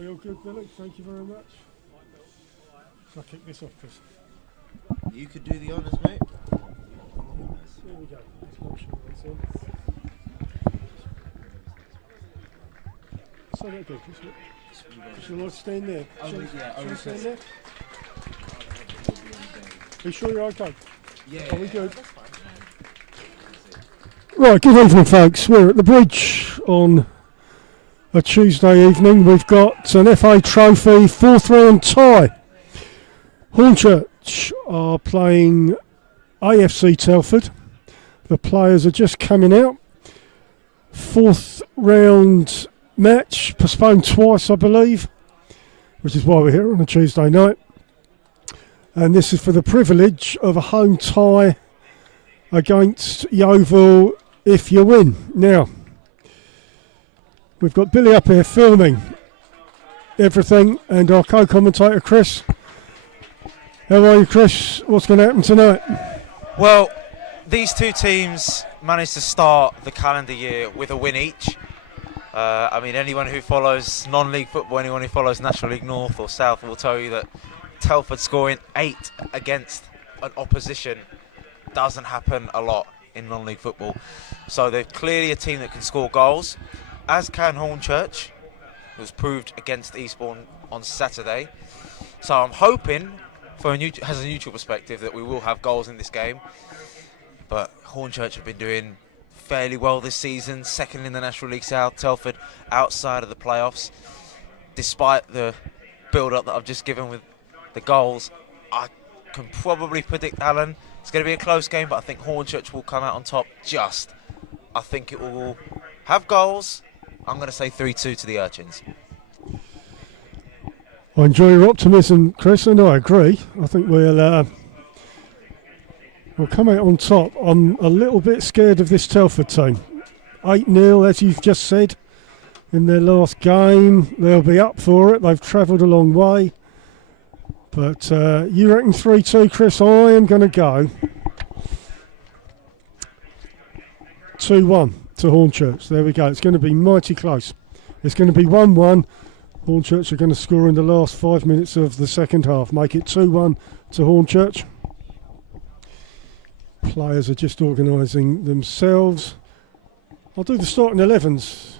We all good, Billy? Thank you very much. Shall I kick this off, Chris? You could do the honours, mate. Here we go. Let's make sure that's on. Say that again, Chris. Shall I stand there? Shall I stand there? Are you sure you're okay? Yeah. Are we good? Right, good evening, folks. We're at the bridge on a Tuesday evening. We've got an FA Trophy 4th round tie. Hornchurch are playing AFC Telford. The players are just coming out. 4th round match, postponed twice, I believe, which is why we're here on a Tuesday night. And this is for the privilege of a home tie against Yeovil if you win. Now, we've got Billy up here filming everything, and our co-commentator Chris. How are you, Chris? What's going to happen tonight? Well, these two teams managed to start the calendar year with a win each. I mean, anyone who follows non-league football, anyone who follows National League North or South will tell you that Telford scoring 8 against an opposition doesn't happen a lot in non-league football. So they're clearly a team that can score goals, as can Hornchurch, who was proved against Eastbourne on Saturday. So I'm hoping, as a neutral perspective, that we will have goals in this game. But Hornchurch have been doing fairly well this season, second in the National League South. Telford outside of the playoffs. Despite the build-up that I've just given with the goals, I can probably predict, Alan, it's going to be a close game, but I think Hornchurch will come out on top just. I think it will have goals. I'm going to say 3-2 to the Urchins. I enjoy your optimism, Chris, and I agree. I think we'll come out on top. I'm a little bit scared of this Telford team. 8-0, as you've just said, in their last game. They'll be up for it. They've travelled a long way. But you reckon 3-2, Chris? I am going to go 2-1 to Hornchurch. There we go. It's going to be mighty close. It's going to be 1-1. Hornchurch are going to score in the last 5 minutes of the second half. Make it 2-1 to Hornchurch. Players are just organising themselves. I'll do the starting 11s.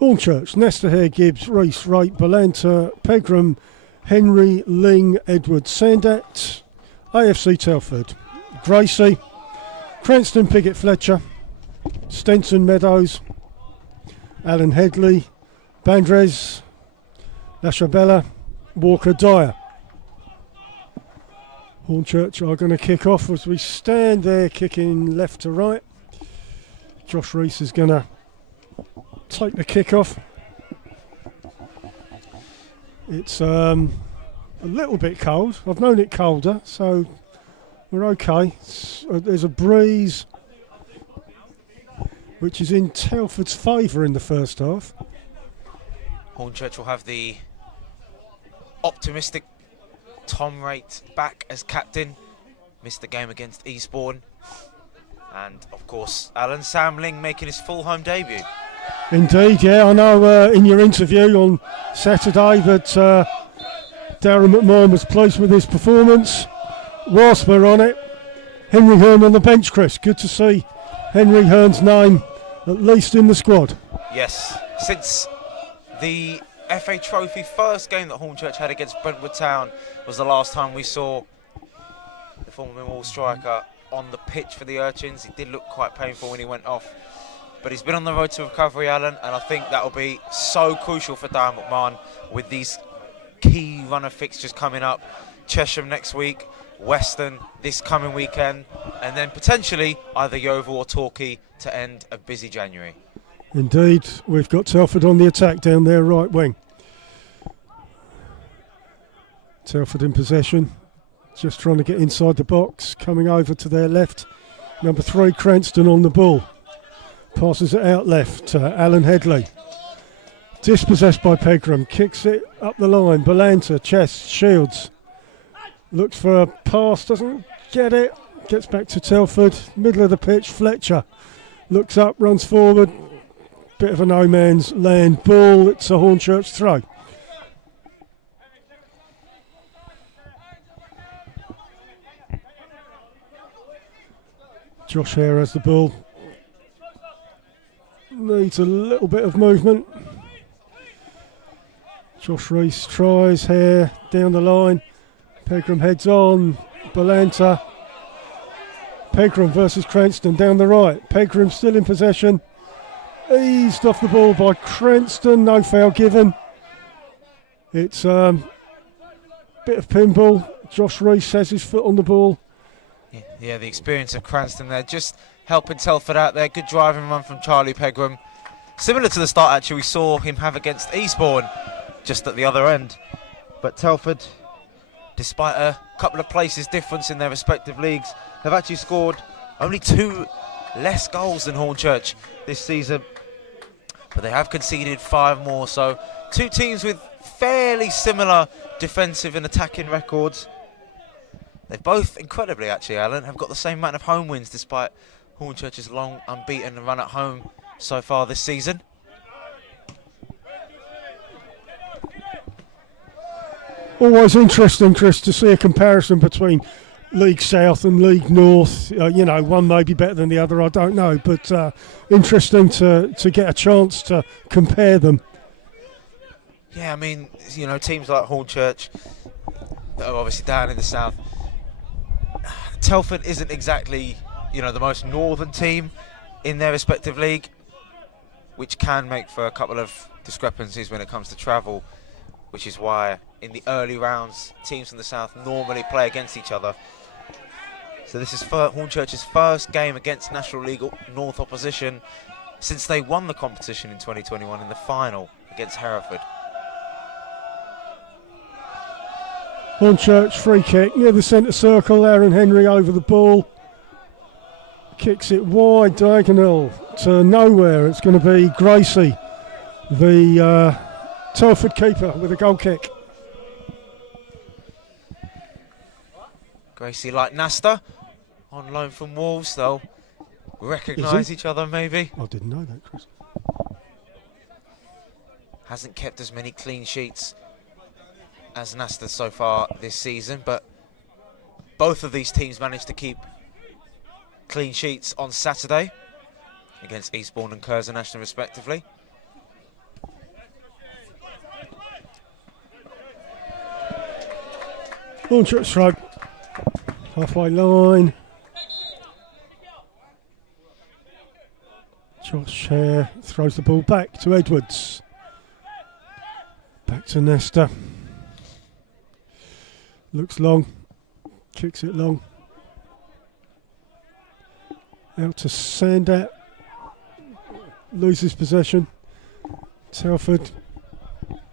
Hornchurch, Nestor Hare, Gibbs, Rees, Wright, Balanta, Pegram, Henry, Ling, Edward, Sandat. AFC Telford, Gracie, Cranston, Piggott, Fletcher, Stenson, Meadows, Alan Headley, Bandres, Lashabella, Walker, Dyer. Hornchurch are going to kick off as we stand there kicking left to right. Josh Rees is going to take the kick off. It's a little bit cold. I've known it colder, so we're okay. There's a breeze which is in Telford's favour in the first half. Hornchurch will have the optimistic Tom Wright back as captain. Missed the game against Eastbourne. And, of course, Alan Samling making his full home debut. Indeed, yeah. I know in your interview on Saturday that Darren McMahon was pleased with his performance. Whilst we're on it, Henry Hearn on the bench, Chris. Good to see Henry Hearn's name at least in the squad. Yes, since the FA Trophy first game that Hornchurch had against Brentwood Town was the last time we saw the former Millwall striker on the pitch for the Urchins. He did look quite painful when he went off, but he's been on the road to recovery, Alan, and I think that will be so crucial for Darren McMahon with these key runner fixtures coming up. Chesham next week, Western this coming weekend, and then potentially either Yeovil or Torquay to end a busy January. Indeed, we've got Telford on the attack down their right wing. Telford in possession, just trying to get inside the box, coming over to their left. Number 3, Cranston on the ball. Passes it out left to Alan Headley. Dispossessed by Pegram, kicks it up the line. Balanta, chest, Shields. Looks for a pass, doesn't get it. Gets back to Telford, middle of the pitch. Fletcher looks up, runs forward. bit of a no man's land ball. It's a Hornchurch throw. Josh Hare has the ball. Needs a little bit of movement. Josh Reese tries. Hare down the line. Pegram heads on. Balanta. Pegram versus Cranston down the right. Pegram still in possession. Eased off the ball by Cranston. No foul given. It's a bit of pinball. Josh Reese has his foot on the ball. Yeah, the experience of Cranston there, just helping Telford out there. Good driving run from Charlie Pegram. Similar to the start, actually, we saw him have against Eastbourne, just at the other end. But Telford, despite a couple of places difference in their respective leagues, have actually scored only 2 less goals than Hornchurch this season. But they have conceded 5 more, so 2 teams with fairly similar defensive and attacking records. They've both, incredibly actually, Alan, have got the same amount of home wins despite Hornchurch's long unbeaten run at home so far this season. Always interesting, Chris, to see a comparison between League South and League North. You know, one may be better than the other, I don't know, but interesting to get a chance to compare them. Yeah, I mean, you know, teams like Hornchurch that are obviously down in the south. Telford isn't exactly, you know, the most northern team in their respective league, which can make for a couple of discrepancies when it comes to travel, which is why in the early rounds teams from the south normally play against each other. So this is Hornchurch's first game against National League North opposition since they won the competition in 2021 in the final against Hereford. Hornchurch free kick near the centre circle. Aaron Henry over the ball. Kicks it wide, diagonal to nowhere. It's going to be Gracie, the Telford keeper, with a goal kick. Gracie, like Nasta, on loan from Wolves, they'll recognise each other maybe. I didn't know that, Chris. Hasn't kept as many clean sheets as Nasta so far this season, but both of these teams managed to keep clean sheets on Saturday against Eastbourne and Curzon Ashton respectively. Hornchurch throw. Halfway line. Josh Hare throws the ball back to Edwards. Back to Nesta. Looks long. Kicks it long. Out to Sandat. Loses possession. Telford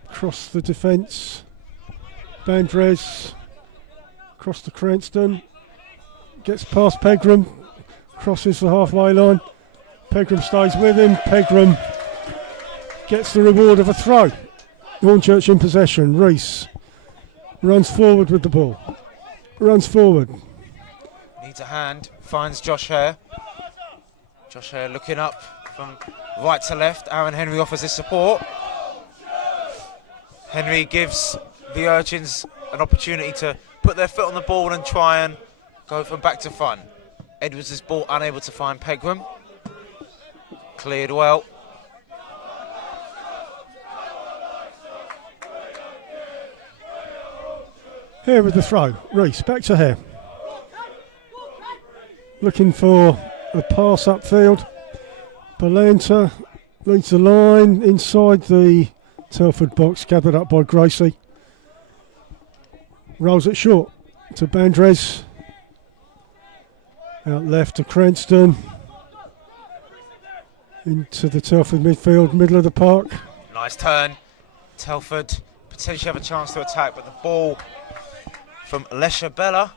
across the defence. Bandres across to Cranston. Gets past Pegram. Crosses the halfway line. Pegram stays with him. Pegram gets the reward of a throw. Hornchurch in possession. Reese runs forward with the ball. Runs forward. Needs a hand. Finds Josh Hare. Josh Hare looking up from right to left. Aaron Henry offers his support. Henry gives the Urchins an opportunity to put their foot on the ball and try and go from back to front. Edwards' ball unable to find Pegram. Cleared well. Here with the throw. Reese back to Hare. Looking for a pass upfield. Balanta leads the line inside the Telford box, gathered up by Gracie. Rolls it short to Bandres. Out left to Cranston. Into the Telford midfield, middle of the park. Nice turn. Telford potentially have a chance to attack, but the ball from Lesha Bella,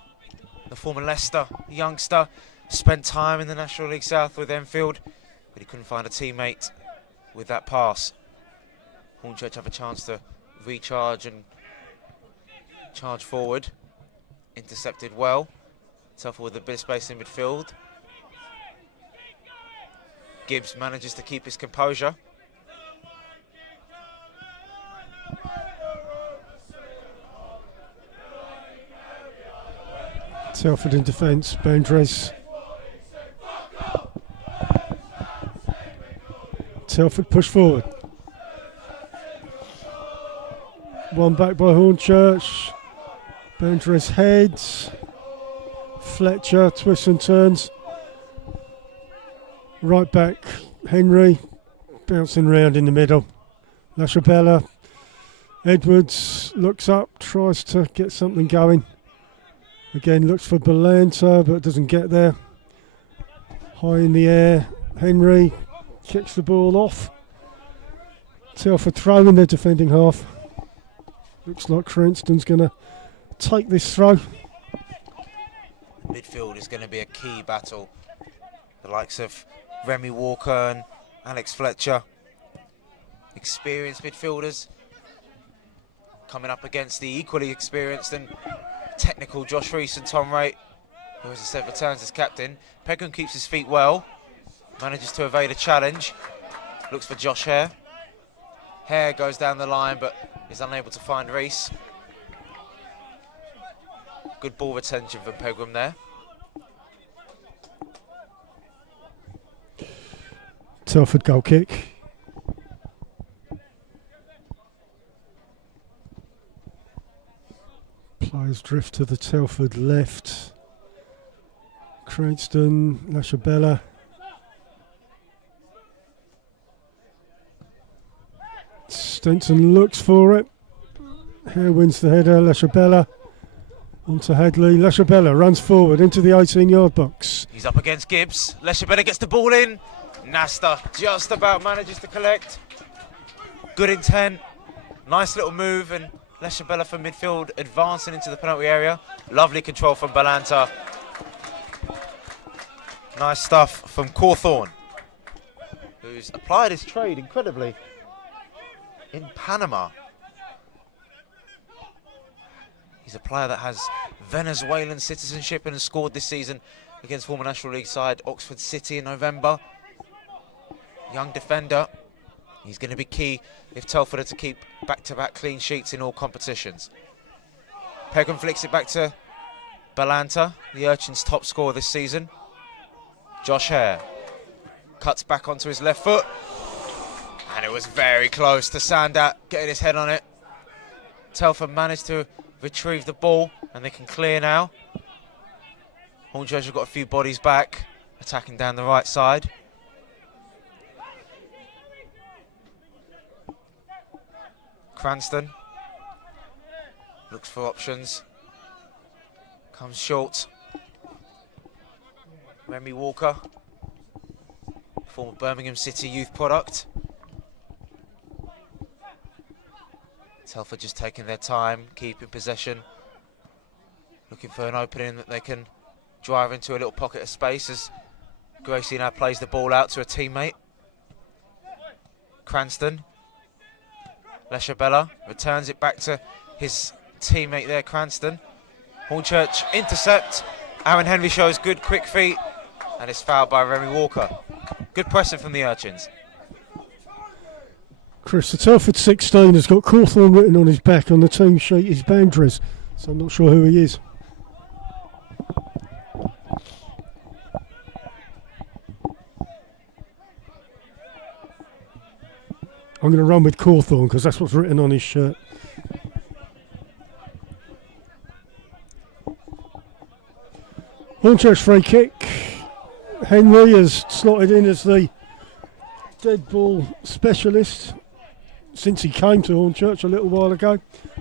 the former Leicester youngster, spent time in the National League South with Enfield, but he couldn't find a teammate with that pass. Hornchurch have a chance to recharge and charge forward. Intercepted well. Telford with a bit of space in midfield. Gibbs manages to keep his composure. Telford in defence, Boundaries. Telford push forward. One back by Hornchurch. Boundaries heads. Fletcher twists and turns. Right back, Henry. Bouncing round in the middle. LaChabella. Edwards looks up, tries to get something going. Again, looks for Balanta, but doesn't get there. High in the air, Henry kicks the ball off. Telford throw in their defending half. Looks like Cranston's going to take this throw. Midfield is going to be a key battle. The likes of Remy Walker and Alex Fletcher. Experienced midfielders coming up against the equally experienced and technical Josh Rees and Tom Wright, who, as I said, returns as captain. Pegram keeps his feet well, manages to evade a challenge, looks for Josh Hare. Hare goes down the line but is unable to find Rees. Good ball retention from Pegram there. Telford goal kick. Players drift to the Telford left. Cranston, LaChabella. Stenson looks for it. Hare wins the header. LaChabella onto Hadley. LaChabella runs forward into the 18-yard box. He's up against Gibbs. LaChabella gets the ball in. Nasta just about manages to collect. Good intent. Nice little move, and LaChabella from midfield advancing into the penalty area. Lovely control from Balanta. Nice stuff from Cawthorne, who's applied his trade incredibly in Panama. He's a player that has Venezuelan citizenship and has scored this season against former National League side Oxford City in November. Young defender. He's going to be key if Telford are to keep back-to-back clean sheets in all competitions. Pegram flicks it back to Balanta, the Urchins' top scorer this season. Josh Hare cuts back onto his left foot, and it was very close to Sandat getting his head on it. Telford managed to retrieve the ball, and they can clear now. Hornchurch have got a few bodies back, attacking down the right side. Cranston looks for options, comes short. Remy Walker, former Birmingham City youth product. Telford just taking their time, keeping possession, looking for an opening that they can drive into a little pocket of space as Gracie now plays the ball out to a teammate. Cranston. LaChabella returns it back to his teammate there, Cranston. Hornchurch intercept. Aaron Henry shows good quick feet and is fouled by Remy Walker. Good pressing from the Urchins. Chris, the Telford 16 has got Cawthorne written on his back. On the team sheet is Boundaries, so I'm not sure who he is. I'm going to run with Cawthorne because that's what's written on his shirt. Hornchurch free kick. Henry has slotted in as the dead ball specialist since he came to Hornchurch a little while ago.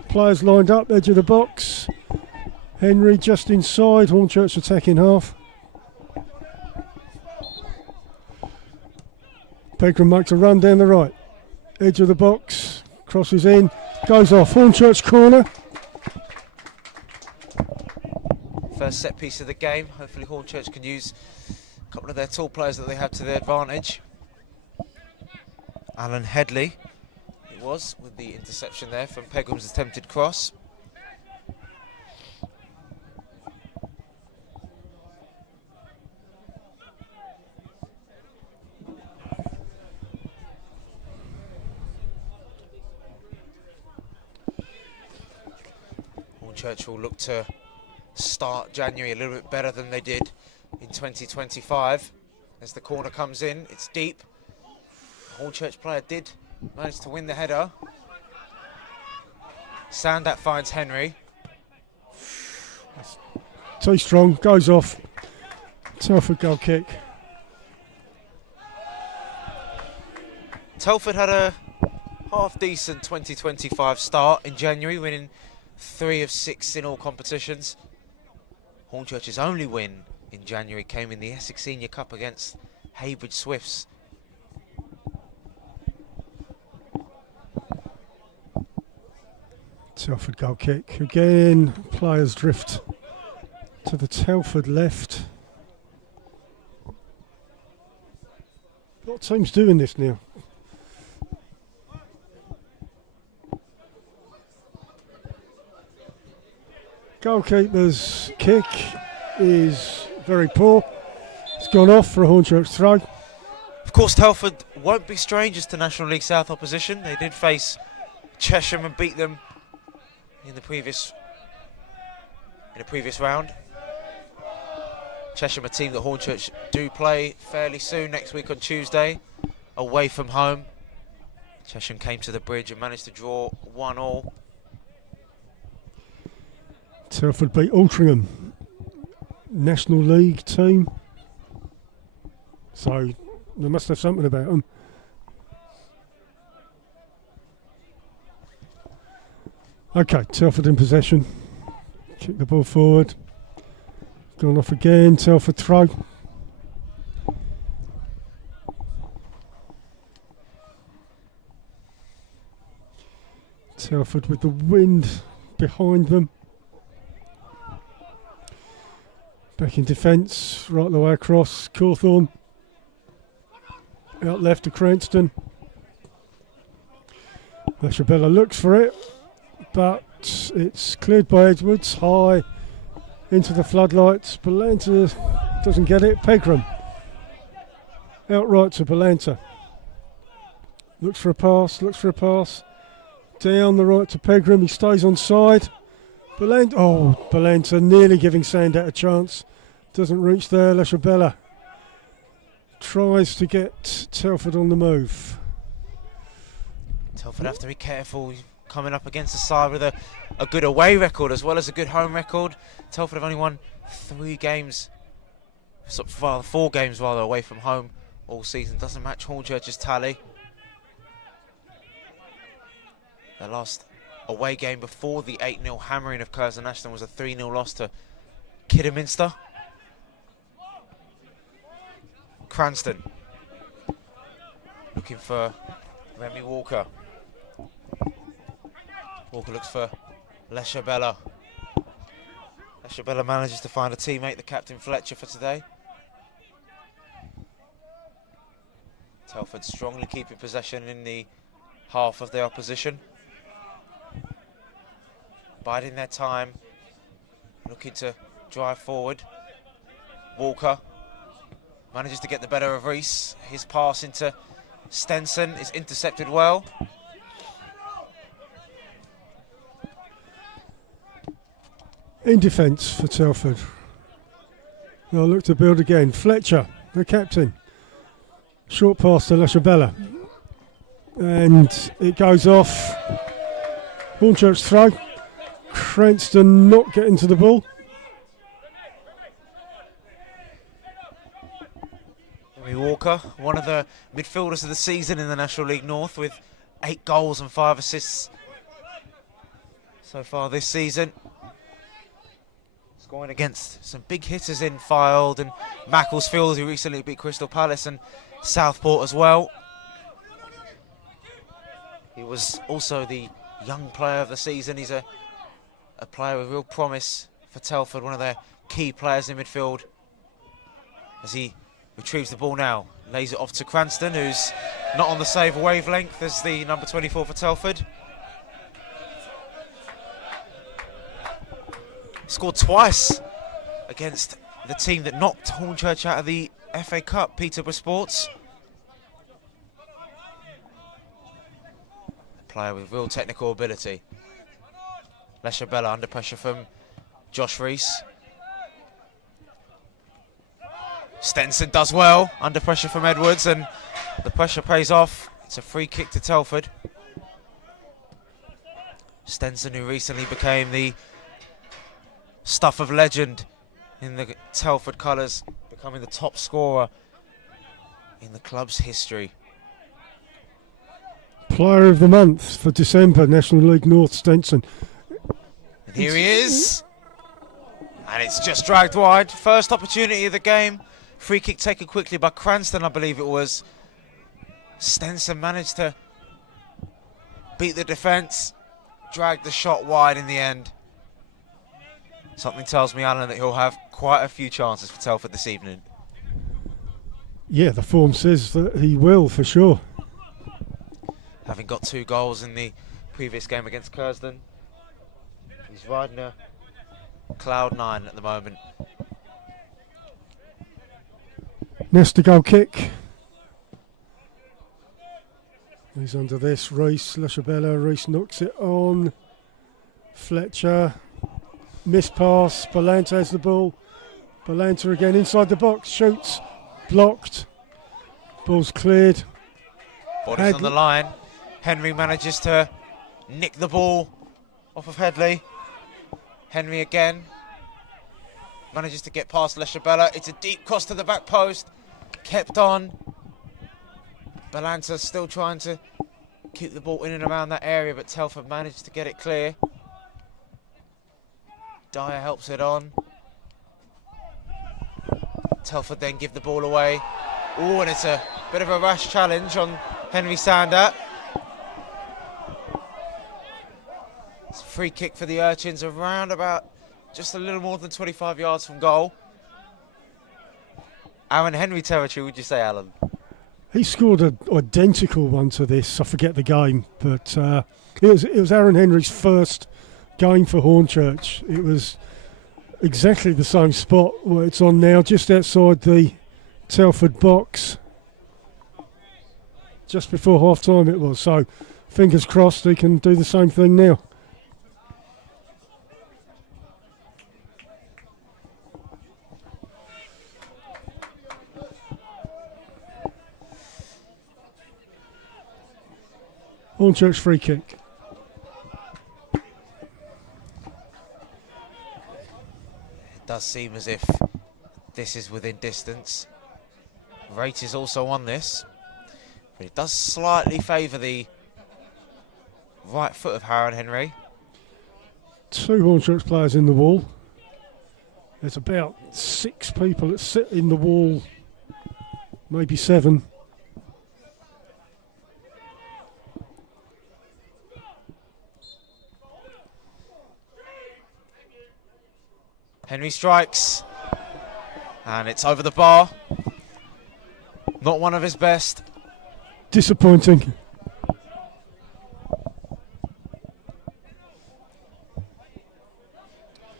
Players lined up, edge of the box. Henry just inside, Hornchurch attacking half. Pegram makes a run down the right. Edge of the box, crosses in, goes off. Hornchurch corner. First set piece of the game. Hopefully Hornchurch can use a couple of their tall players that they have to their advantage. Alan Headley, it was, with the interception there from Pegram's attempted cross. Hornchurch will look to start January a little bit better than they did in 2025. As the corner comes in, it's deep. Hornchurch player did manage to win the header. Sandat finds Henry. Too strong, goes off. Telford goal kick. Telford had a half-decent 2025 start in January, winning 3 of 6 in all competitions. Hornchurch's only win in January came in the Essex Senior Cup against Heybridge Swifts. Telford goal kick. Again, players drift to the Telford left. A lot of teams doing this now. Goalkeeper's kick is very poor. It's gone off for a Hornchurch throw. Of course, Telford won't be strangers to National League South opposition. They did face Chesham and beat them in the previous round. Chesham, a team that Hornchurch do play fairly soon, next week on Tuesday, away from home. Chesham came to the bridge and managed to draw 1-1. Telford beat Altrincham, National League team. So they must have something about them. Okay, Telford in possession. Kick the ball forward. Gone off again, Telford throw. Telford with the wind behind them. Back in defence, right the way across, Cawthorne. Out left to Cranston. Lashabella looks for it, but it's cleared by Edwards, high into the floodlights. Balanta doesn't get it. Pegram outright to Balanta. Looks for a pass. Down the right to Pegram, he stays on side. Balanta nearly giving Sandat a chance. Doesn't reach there. Lashabella tries to get Telford on the move. Telford have to be careful coming up against a side with a good away record as well as a good home record. Telford have only won 4 games away from home all season. Doesn't match Hornchurch's tally. Their last away game before the 8-0 hammering of Curzon Ashton was a 3-0 loss to Kidderminster. Cranston looking for Remy Walker. Walker looks for Lashabella. Lashabella manages to find a teammate, the captain Fletcher, for today. Telford strongly keeping possession in the half of the opposition. Biding their time, looking to drive forward. Walker manages to get the better of Reese. His pass into Stenson is intercepted well. In defence for Telford. They'll look to build again. Fletcher, the captain. Short pass to Lashabella. And it goes off. Hornchurch throw. Cranston not getting to the ball. Remy Walker, one of the midfielders of the season in the National League North, with 8 goals and 5 assists so far this season. Scoring against some big hitters in Fylde and Macclesfield, who recently beat Crystal Palace, and Southport as well. He was also the young player of the season. He's a player with real promise for Telford, one of their key players in midfield. As he retrieves the ball now, lays it off to Cranston, who's not on the same wavelength as the number 24 for Telford. Scored twice against the team that knocked Hornchurch out of the FA Cup, Peterborough Sports. A player with real technical ability. Leshabella under pressure from Josh Reese. Stenson does well under pressure from Edwards, and the pressure pays off. It's a free kick to Telford. Stenson, who recently became the stuff of legend in the Telford colours, becoming the top scorer in the club's history. Player of the month for December, National League North, Stenson. And here he is. And it's just dragged wide. First opportunity of the game. Free kick taken quickly by Cranston, I believe it was. Stenson managed to beat the defence, dragged the shot wide in the end. Something tells me, Alan, that he'll have quite a few chances for Telford this evening. Yeah, the form says that he will, for sure. Having got 2 goals in the previous game against Curzon, he's riding a cloud 9 at the moment. Nesta goal kick. He's under this. Reese, Leshabella. Reese knocks it on. Fletcher. Miss pass. Balanta has the ball. Balanta again inside the box. Shoots. Blocked. Ball's cleared. Body's on the line. Henry manages to nick the ball off of Headley. Henry again. Manages to get past Leshabella. It's a deep cross to the back post. Kept on. Balanta still trying to keep the ball in and around that area, but Telford managed to get it clear. Dyer helps it on. Telford then give the ball away. Oh, and it's a bit of a rash challenge on Henry Sandat. It's a free kick for the Urchins around about just a little more than 25 yards from goal. Aaron Henry territory, would you say, Alan? He scored an identical one to this. I forget the game, but it was Aaron Henry's first game for Hornchurch. It was exactly the same spot where it's on now, just outside the Telford box. Just before half time it was, so fingers crossed he can do the same thing now. Hornchurch free kick. It does seem as if this is within distance. Rate is also on this, but it does slightly favour the right foot of Aaron Henry. 2 Hornchurch players in the wall. There's about 6 people that sit in the wall, maybe 7. Henry strikes, and it's over the bar. Not one of his best. Disappointing.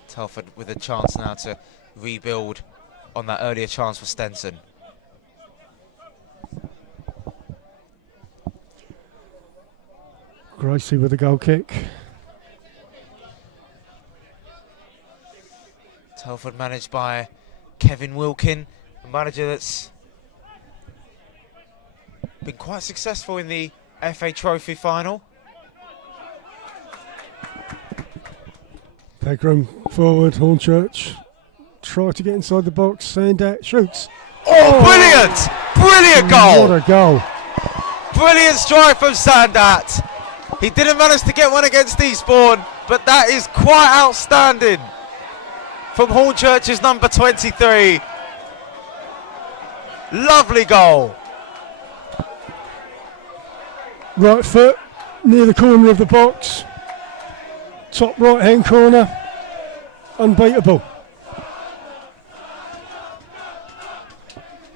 Telford with a chance now to rebuild on that earlier chance for Stenson. Gracie with a goal kick. Telford managed by Kevin Wilkin, a manager that's been quite successful in the FA Trophy final. Pegram forward, Hornchurch. Try to get inside the box. Sandat shoots. Oh, brilliant! Brilliant goal! What a goal. Brilliant strike from Sandat. He didn't manage to get one against Eastbourne, but that is quite outstanding from Hornchurch's number 23. Lovely goal. Right foot near the corner of the box. Top right hand corner. Unbeatable.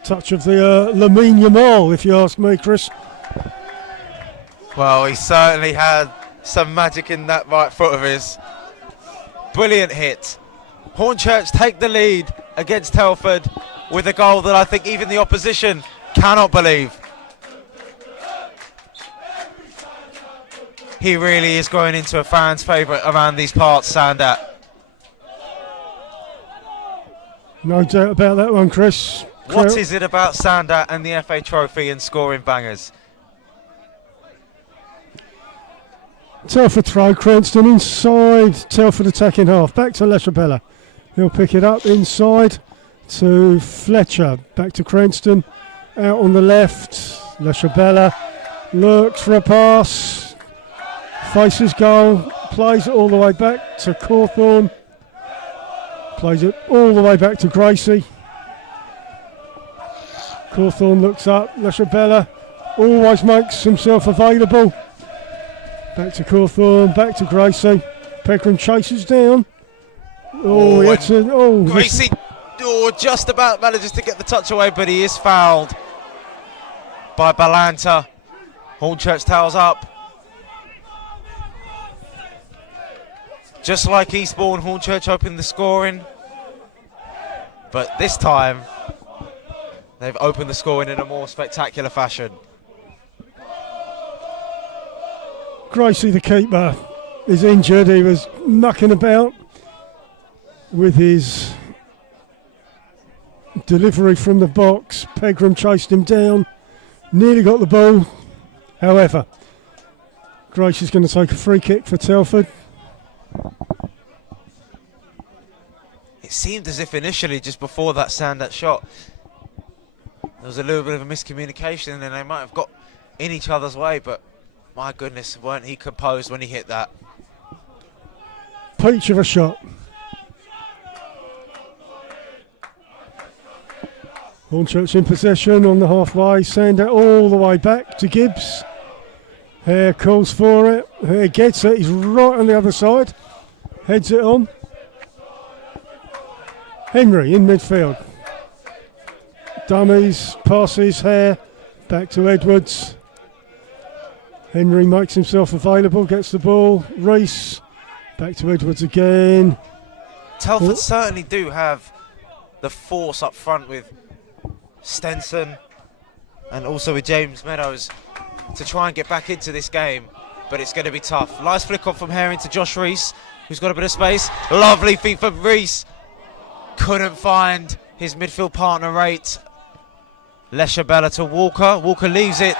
Touch of the Lamine Yamal, if you ask me, Chris. Well, he certainly had some magic in that right foot of his. Brilliant hit. Hornchurch take the lead against Telford with a goal that I think even the opposition cannot believe. he really is growing into a fan's favourite around these parts, Sandat. No doubt about that one, Chris. What is it about Sandat and the FA Trophy and scoring bangers? Telford throw, Cranston inside, Telford attacking half. Back to Leshabella. He'll pick it up inside to Fletcher. Back to Cranston. Out on the left. Leshabella looks for a pass. Faces goal. Plays it all the way back to Cawthorne. Plays it all the way back to Gracie. Cawthorne looks up. Leshabella always makes himself available. Back to Cawthorne, back to Gracie. Pegram chases down. Gracie just about manages to get the touch away, but he is fouled by Balanta. Hornchurch towels up. Just like Eastbourne, Hornchurch opened the scoring. But this time, they've opened the scoring in a more spectacular fashion. Gracie, the keeper, is injured. He was mucking about with his delivery from the box. Pegram chased him down, nearly got the ball. However, Gracie's going to take a free kick for Telford. It seemed as if initially, just before that Sandat shot, there was a little bit of a miscommunication and they might have got in each other's way, but my goodness, weren't he composed when he hit that? Peach of a shot. Hornchurch in possession on the halfway. Sandat all the way back to Gibbs. Hare calls for it. Hare gets it. He's right on the other side. Heads it on. Henry in midfield. Dummies, passes, Hare. Back to Edwards. Henry makes himself available, gets the ball. Reese, back to Edwards again. Telford certainly do have the force up front with Stenson and also with James Meadows to try and get back into this game, but it's going to be tough. Nice flick off from Hare into Josh Reese, who's got a bit of space. Lovely feet from Reese. Couldn't find his midfield partner rate. Leshabella to Walker. Walker leaves it,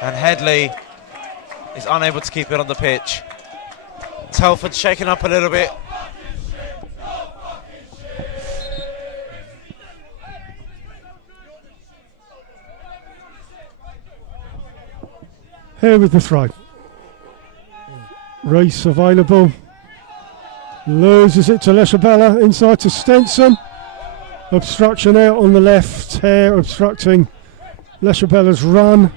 and Headley is unable to keep it on the pitch. Telford shaken up a little bit. Here with the throw. Reese available. Loses it to Leshabella. Inside to Stenson. Obstruction out on the left. Hare obstructing Leshabella's run.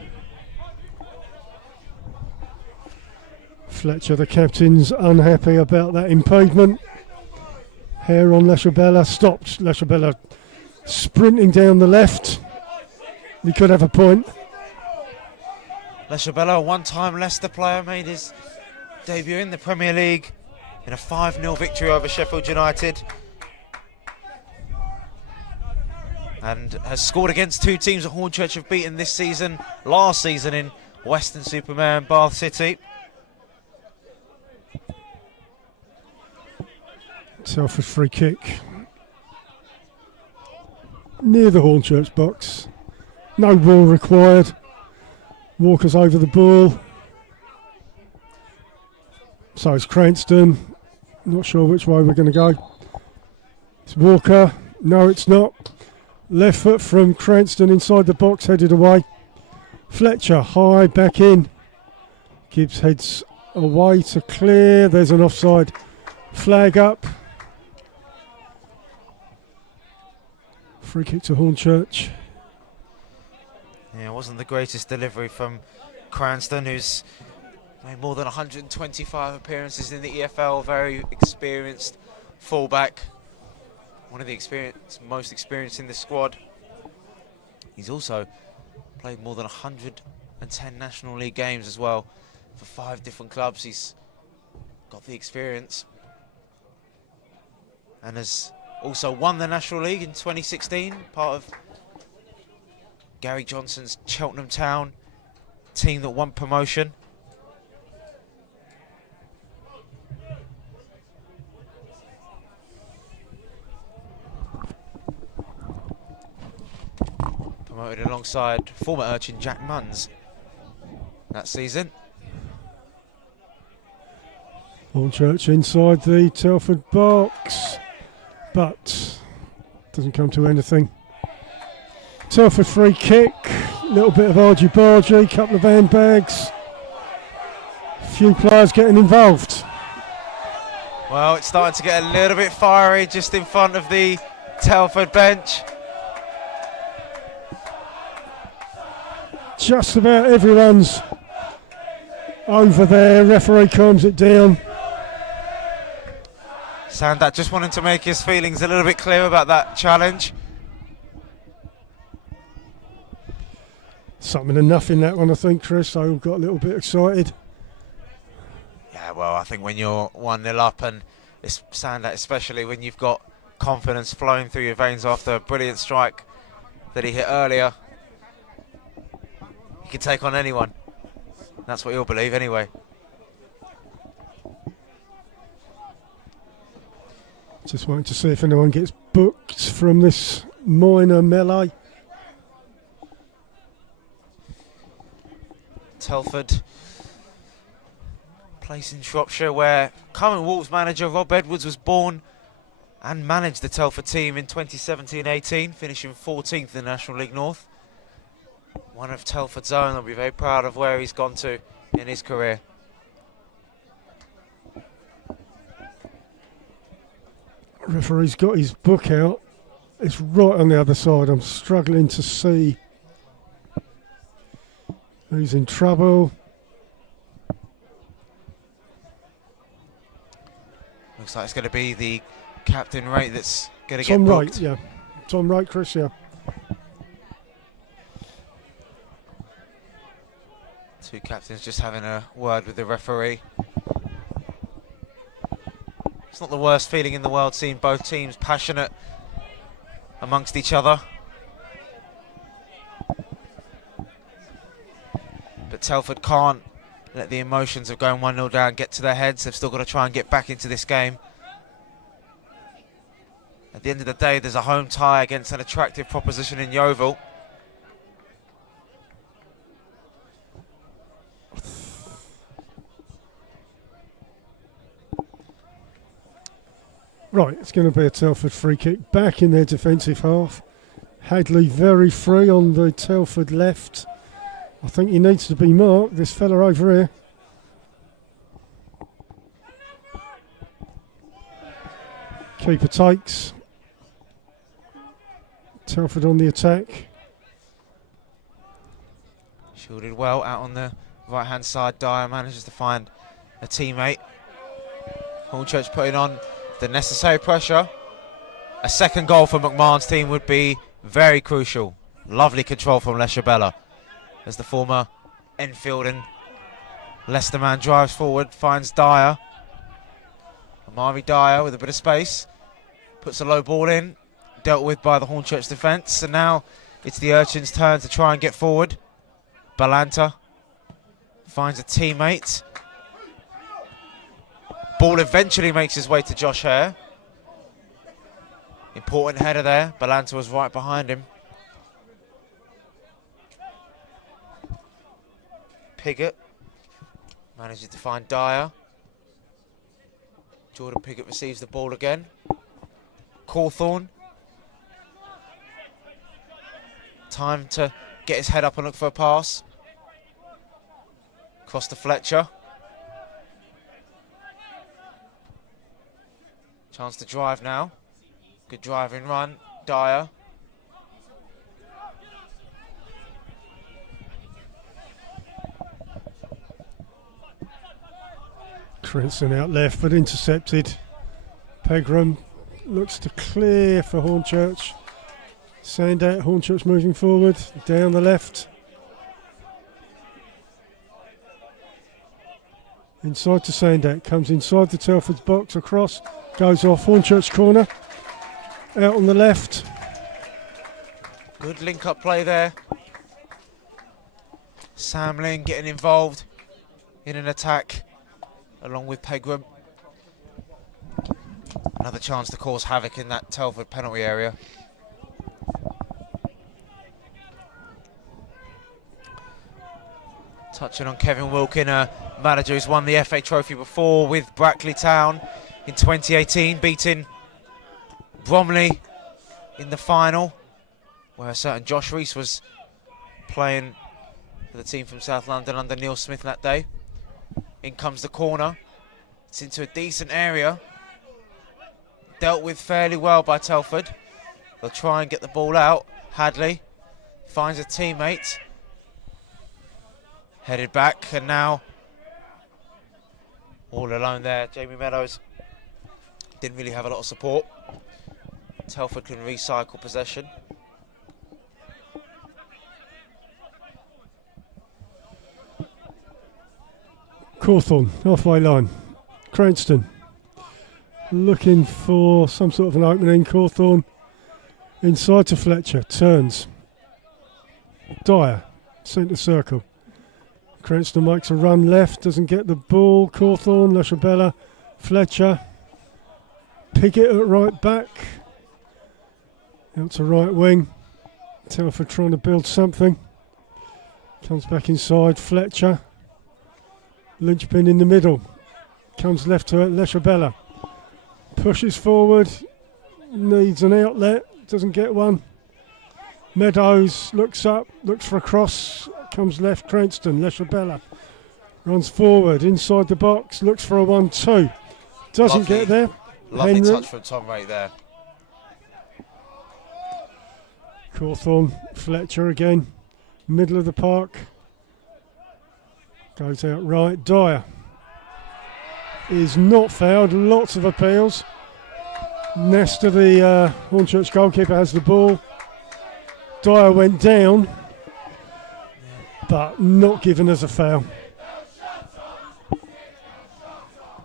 Fletcher, the captain's unhappy about that impediment. Hare on Leshabella. Stopped Leshabella sprinting down the left. He could have a point. Leshabella, a one-time Leicester player, made his debut in the Premier League in a 5-0 victory over Sheffield United, and has scored against two teams that Hornchurch have beaten this season, last season in Western-super-Mare and Bath City. Telford free kick near the Hornchurch box. No ball required. Walker's over the ball. So it's Cranston. Not sure which way we're going to go. It's Walker. No, it's not. Left foot from Cranston inside the box, headed away. Fletcher high, back in. Gibbs heads away to clear. There's an offside flag up. Free kick to Hornchurch. Yeah, it wasn't the greatest delivery from Cranston, who's made more than 125 appearances in the EFL, very experienced fullback, one of the most experienced in the squad. He's also played more than 110 National League games as well for 5 different clubs. He's got the experience and has also won the National League in 2016, part of Gary Johnson's Cheltenham Town team that won promotion. promoted alongside former Urchin Jack Munns that season. Hornchurch inside the Telford box, but doesn't come to anything. Telford free kick, little bit of argy-bargy, couple of handbags, few players getting involved. Well, it's starting to get a little bit fiery just in front of the Telford bench. Just about everyone's over there, referee calms it down. Sandat just wanting to make his feelings a little bit clear about that challenge. Something enough in that one, I think, Chris. I got a little bit excited. Yeah, well, I think when you're 1-0 up, and it's Sandat, especially when you've got confidence flowing through your veins after a brilliant strike that he hit earlier, he can take on anyone. That's what he'll believe anyway. Just waiting to see if anyone gets booked from this minor melee. Telford, place in Shropshire where current Wolves manager Rob Edwards was born and managed the Telford team in 2017-18, finishing 14th in the National League North. One of Telford's own. I'll be very proud of where he's gone to in his career. Referee's got his book out. It's right on the other side. I'm struggling to see who's in trouble. Looks like it's going to be the captain Wright that's going to get Tom booked. Wright, yeah. Tom Wright, Chris, yeah. Two captains just having a word with the referee. It's not the worst feeling in the world seeing both teams passionate amongst each other. But Telford can't let the emotions of going 1-0 down get to their heads. They've still got to try and get back into this game. At the end of the day, there's a home tie against an attractive proposition in Yeovil. Right, it's going to be a Telford free kick back in their defensive half. Hadley very free on the Telford left. I think he needs to be marked, this fella over here. Keeper takes. Telford on the attack. Shielded well out on the right-hand side. Dyer manages to find a teammate. Hornchurch putting on the necessary pressure. A second goal for McMahon's team would be very crucial. Lovely control from Leshabella as the former Enfield and Leicester man drives forward, finds Dyer. Amari Dyer with a bit of space, puts a low ball in, dealt with by the Hornchurch defence, and now it's the Urchins' turn to try and get forward. Balanta finds a teammate. Ball eventually makes his way to Josh Hare. Important header there. Balanta was right behind him. Piggott manages to find Dyer. Jordan Piggott receives the ball again. Cawthorne. Time to get his head up and look for a pass. Cross to Fletcher. Chance to drive now. Good driving run. Dyer. Crinson out left, but intercepted. Pegram looks to clear for Hornchurch. Sandat, Hornchurch moving forward, down the left. Inside to Sandat, comes inside the Telford's box, across, goes off Hornchurch corner. Out on the left. Good link-up play there. Samlin getting involved in an attack along with Pegram. Another chance to cause havoc in that Telford penalty area. Touching on Kevin Wilkin, a manager who's won the FA Trophy before with Brackley Town in 2018, beating Bromley in the final, where a certain Josh Reese was playing for the team from South London under Neil Smith that day. In comes the corner. It's into a decent area. Dealt with fairly well by Telford. They'll try and get the ball out. Hadley finds a teammate. Headed back, and now all alone there. Jamie Meadows didn't really have a lot of support. Telford can recycle possession. Cawthorne, halfway line. Cranston looking for some sort of an opening. Cawthorne inside to Fletcher, turns. Dyer, centre circle. Cranston makes a run left, doesn't get the ball. Cawthorne, Lashabella, Fletcher. Piggott at right back. Out to right wing. Telford trying to build something. Comes back inside, Fletcher. Lynchpin in the middle. Comes left to it, Lashabella. Pushes forward. Needs an outlet, doesn't get one. Meadows looks up, looks for a cross, comes left, Cranston, Lashabella runs forward, inside the box, looks for a 1-2, doesn't get there. Lovely Henry. touch from Tom right there. Cawthorne, Fletcher again, middle of the park, goes out right. Dyer is not fouled, lots of appeals. Nestor, the Hornchurch goalkeeper, has the ball. Dyer went down, but not given as a foul.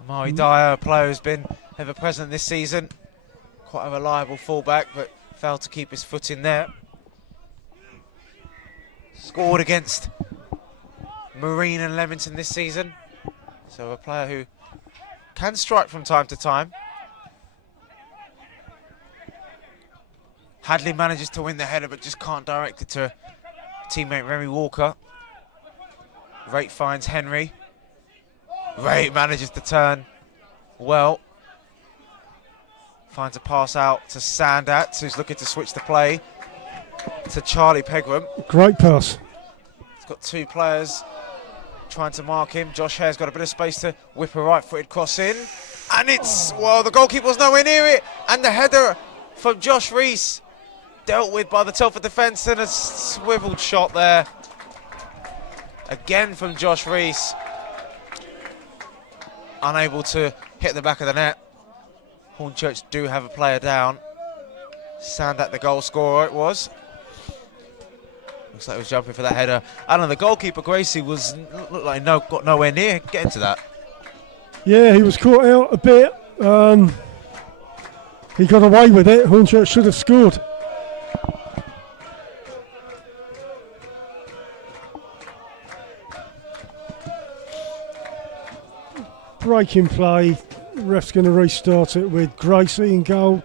Murray Dyer, a player who's been ever present this season. Quite a reliable fullback, but failed to keep his foot in there. Scored against Marine and Leamington this season. So a player who can strike from time to time. Hadley manages to win the header, but just can't direct it to teammate Remy Walker. Raitt finds Henry. Raitt manages to turn well. Finds a pass out to Sandat, who's looking to switch the play to Charlie Pegram. Great pass. He's got two players trying to mark him. Josh Hare's got a bit of space to whip a right-footed cross in. And it's, well, the goalkeeper was nowhere near it. And the header from Josh Reese dealt with by the Telford defence, and a swiveled shot there. Again from Josh Reese. Unable to hit the back of the net. Hornchurch do have a player down. Sandat, the goal scorer, it was. Looks like he was jumping for that header. I don't know, the goalkeeper, Gracie, looked like got nowhere near getting to that. Yeah, he was caught out a bit. He got away with it. Hornchurch should have scored. Breaking play. Ref's going to restart it with Gracie in goal.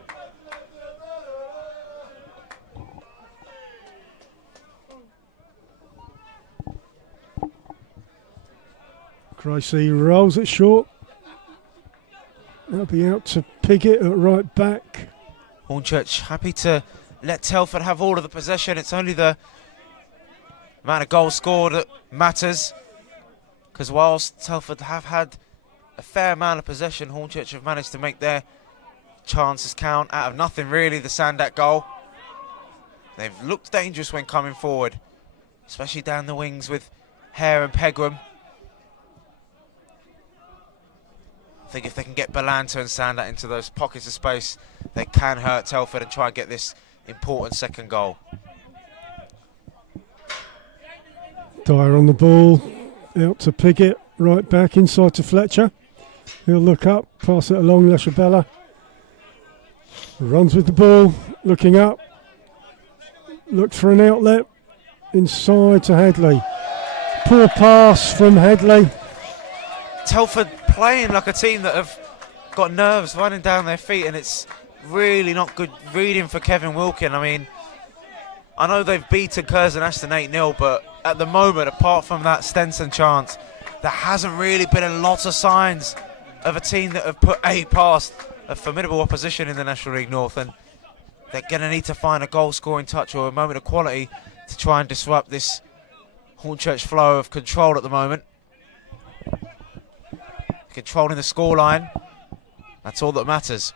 Gracie rolls it short. That'll be out to Piggott at right back. Hornchurch happy to let Telford have all of the possession. It's only the amount of goals scored that matters. Because whilst Telford have had a fair amount of possession, Hornchurch have managed to make their chances count out of nothing really. The Sandat goal. They've looked dangerous when coming forward, especially down the wings with Hare and Pegram. I think if they can get Balanta and Sandat into those pockets of space, they can hurt Telford and try and get this important second goal. Dyer on the ball, out to Piggott, right back, inside to Fletcher. He'll look up, pass it along, Lashabella. Runs with the ball, looking up. Looked for an outlet, inside to Hadley. Poor pass from Hadley. Telford playing like a team that have got nerves running down their feet, and it's really not good reading for Kevin Wilkin. I mean, I know they've beaten Curzon Ashton 8-0, but at the moment, apart from that Stenson chance, there hasn't really been a lot of signs of a team that have put past a formidable opposition in the National League North, and they're going to need to find a goal-scoring touch or a moment of quality to try and disrupt this Hornchurch flow of control at the moment. Controlling the scoreline, that's all that matters.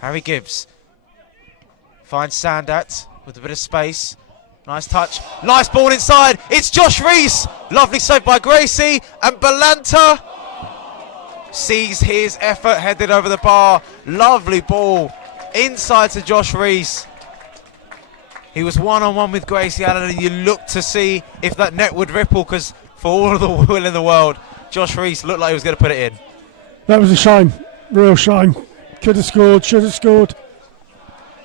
Harry Gibbs finds Sandat with a bit of space. Nice touch, nice ball inside. It's Josh Reese. Lovely save by Gracie, and Balanta sees his effort headed over the bar. Lovely ball inside to Josh Reese. He was one-on-one with Gracie Allen, and you look to see if that net would ripple, because for all of the will in the world, Josh Reese looked like he was going to put it in. That was a shame, real shame. Could have scored, should have scored.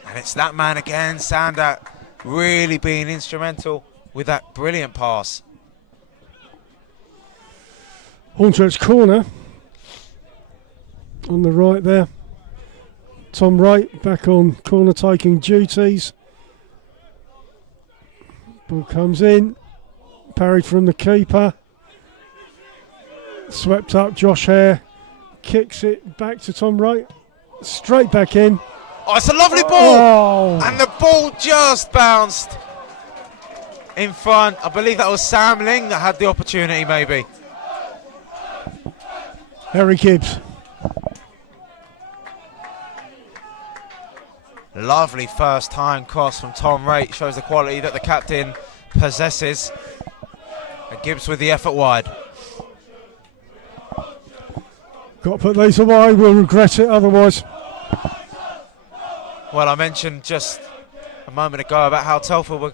And it's that man again, Sandat, really being instrumental with that brilliant pass. Hornchurch corner on the right there. Tom Wright back on corner taking duties. Ball comes in, parried from the keeper. Swept up, Josh Hare kicks it back to Tom Wright. Straight back in. Oh, it's a lovely ball! Oh. And the ball just bounced in front. I believe that was Sam Ling that had the opportunity, maybe. Harry Gibbs. Lovely first time cross from Tom Wright. Shows the quality that the captain possesses. And Gibbs with the effort wide. Got to put these away, we'll regret it otherwise. Well, I mentioned just a moment ago about how Telford were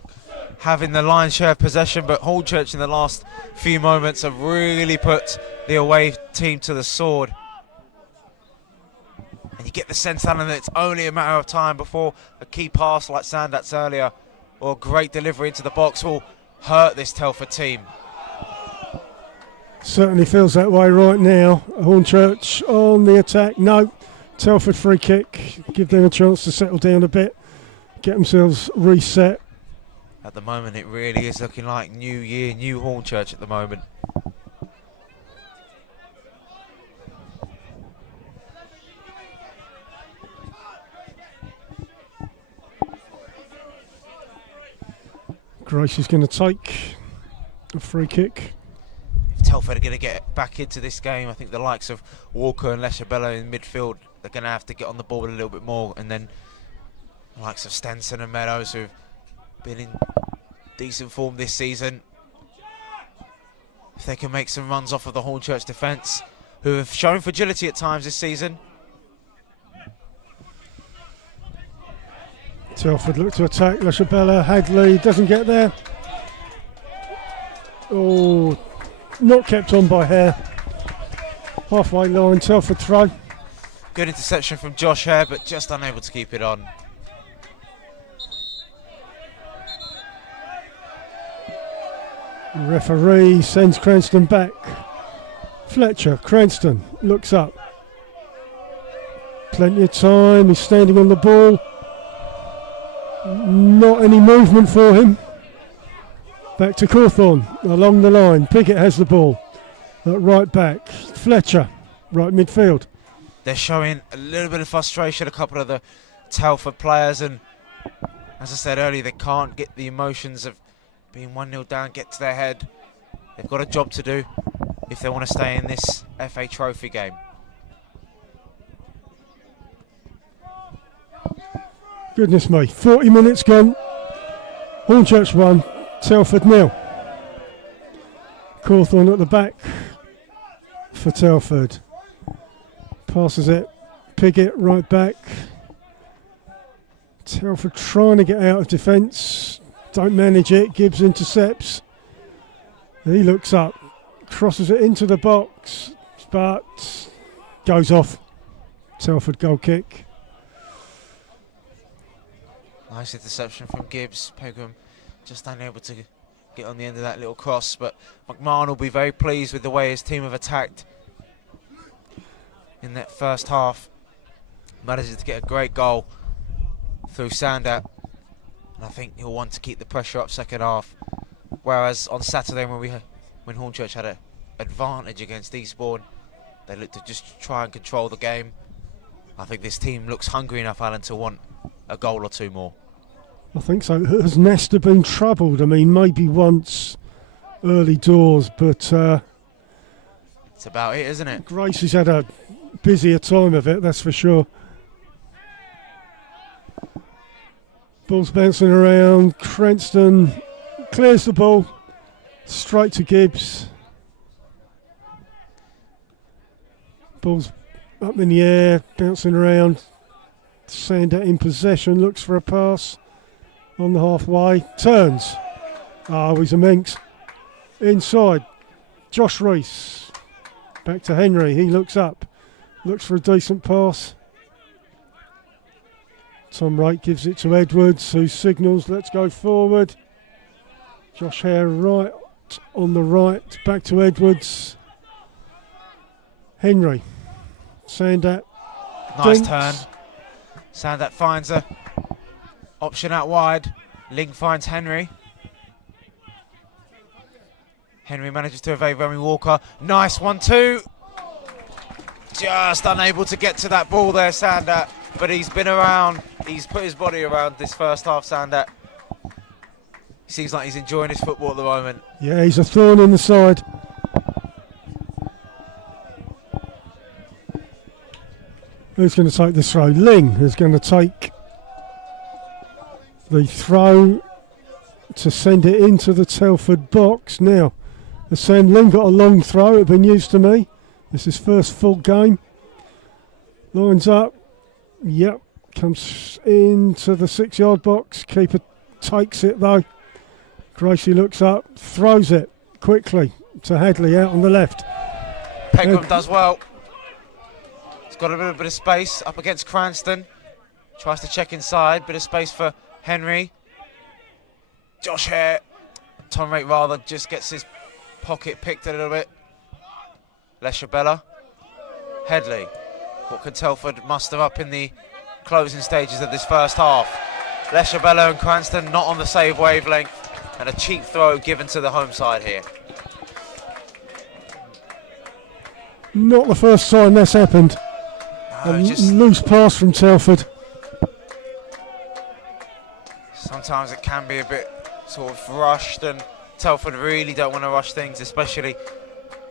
having the lion's share of possession, but Hornchurch in the last few moments have really put the away team to the sword. And you get the sense, Alan, that it's only a matter of time before a key pass like Sandat's earlier or a great delivery into the box will hurt this Telford team. Certainly feels that way right now. Hornchurch on the attack. No. Telford free kick. Give them a chance to settle down a bit. Get themselves reset. At the moment, it really is looking like new year, new Hornchurch at the moment. Grace is going to take a free kick. If Telford are going to get back into this game, I think the likes of Walker and Leshabella in midfield, they're going to have to get on the ball a little bit more, and then the likes of Stenson and Meadows, who've been in decent form this season, if they can make some runs off of the Hornchurch defence, who have shown fragility at times this season. Telford look to attack. Leshabella, Hadley doesn't get there. Oh, not kept on by Hare. Halfway line, Telford throw. Good interception from Josh Hare, but just unable to keep it on. The referee sends Cranston back. Fletcher, Cranston looks up. Plenty of time, he's standing on the ball. Not any movement for him. Back to Cawthorne, along the line. Piggott has the ball. At right back. Fletcher, right midfield. They're showing a little bit of frustration, a couple of the Telford players, and as I said earlier, they can't get the emotions of being 1-0 down, get to their head. They've got a job to do if they want to stay in this FA Trophy game. Goodness me, 40 minutes gone. Hornchurch 1, Telford 0. Cawthorne at the back for Telford. Passes it, Piggott right back. Telford trying to get out of defence. Don't manage it, Gibbs intercepts. He looks up, crosses it into the box, but goes off. Telford goal kick. Nice interception from Gibbs. Pegram just unable to get on the end of that little cross, but McMahon will be very pleased with the way his team have attacked in that first half. Manages to get a great goal through Sandat, and I think he'll want to keep the pressure up second half Whereas on Saturday when Hornchurch had an advantage against Eastbourne, they looked to just try and control the game. I think this team looks hungry enough, Alan, to want a goal or two more. I think so. Has Nesta been troubled? I mean, maybe once early doors, but It's about it, isn't it? Gracie's had a busier time of it, that's for sure. Ball's bouncing around. Cranston clears the ball straight to Gibbs. Ball's up in the air, bouncing around. Sander in possession, looks for a pass on the halfway, turns. He's a minx. Inside, Josh Rees. Back to Henry, he looks up, looks for a decent pass. Tom Wright gives it to Edwards, who signals, let's go forward. Josh Hare right on the right, back to Edwards. Henry. Sandat. Nice dinks. turn. Sandat finds a option out wide. Ling finds Henry. Henry manages to evade Remy Walker. Nice 1-2. Just unable to get to that ball there, Sandat. But he's been around. He's put his body around this first half, Sandat. Seems like he's enjoying his football at the moment. Yeah, he's a thorn in the side. Who's going to take this throw? Ling is going to take the throw to send it into the Telford box. Now, Ling got a long throw. It had been used to me. This is first full game. Lines up. Yep. Comes into the 6-yard box. Keeper takes it though. Gracie looks up. Throws it quickly to Hadley out on the left. Pegram does well. He's got a little bit of space up against Cranston. Tries to check inside. Bit of space for Henry. Josh Hare. Tom Wright rather just gets his pocket picked a little bit. Leshabella. Headley. What can Telford muster up in the closing stages of this first half? Leshabella and Cranston not on the save wavelength, and a cheap throw given to the home side here. Not the first time that's happened. No, A just loose pass from Telford. sometimes it can be a bit sort of rushed, and Telford really don't want to rush things, especially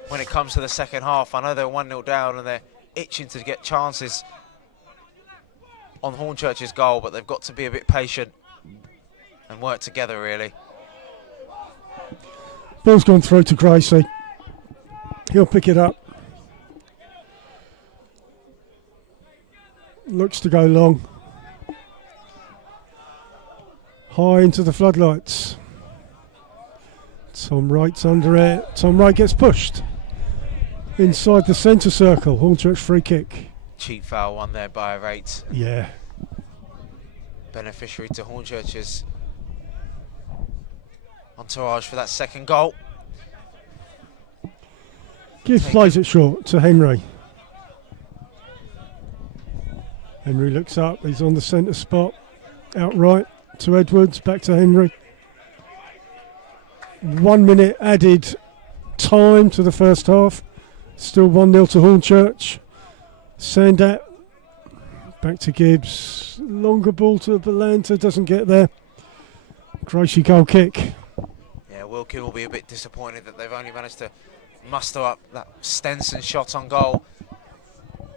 when it comes to the second half. I know they're 1-0 down and they're itching to get chances on Hornchurch's goal, but they've got to be a bit patient and work together, really. Ball's gone through to Gracie. He'll pick it up. Looks to go long. High into the floodlights. Tom Wright's under it. Tom Wright gets pushed inside the centre circle. Hornchurch free kick. Cheap foul one there by a rate. Yeah. Beneficiary to Hornchurch's entourage for that second goal. Gibbs plays it short to Henry. Henry looks up. He's on the centre spot. Outright to Edwards. Back to Henry. 1 minute added time to the first half. Still 1-0 to Hornchurch. Sandat back to Gibbs. Longer ball to Belanta. Doesn't get there. Gracie goal kick. Yeah, Wilkin will be a bit disappointed that they've only managed to muster up that Stenson shot on goal.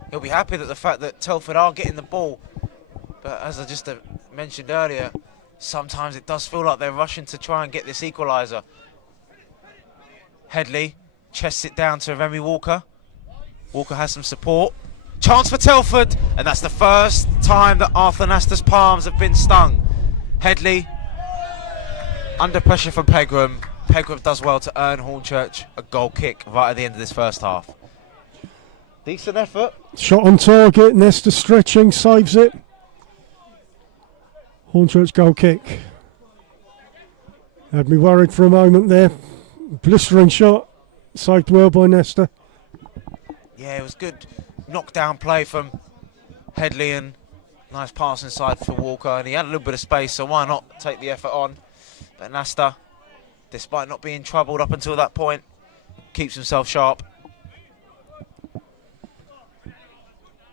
He'll be happy that the fact that Telford are getting the ball. But as I just mentioned earlier, sometimes it does feel like they're rushing to try and get this equaliser. Headley chests it down to Remy Walker. Walker has some support. Chance for Telford, and that's the first time that Arthur Nasta's palms have been stung. Headley under pressure from Pegram. Pegram does well to earn Hornchurch a goal kick right at the end of this first half. Decent effort. Shot on target. Nesta stretching, saves it. Hornchurch goal kick. Had me worried for a moment there. Blistering shot. Saved well by Nesta. Yeah, it was good knockdown play from Headley and nice pass inside for Walker, and he had a little bit of space, so why not take the effort on? But Nasta despite not being troubled up until that point, keeps himself sharp.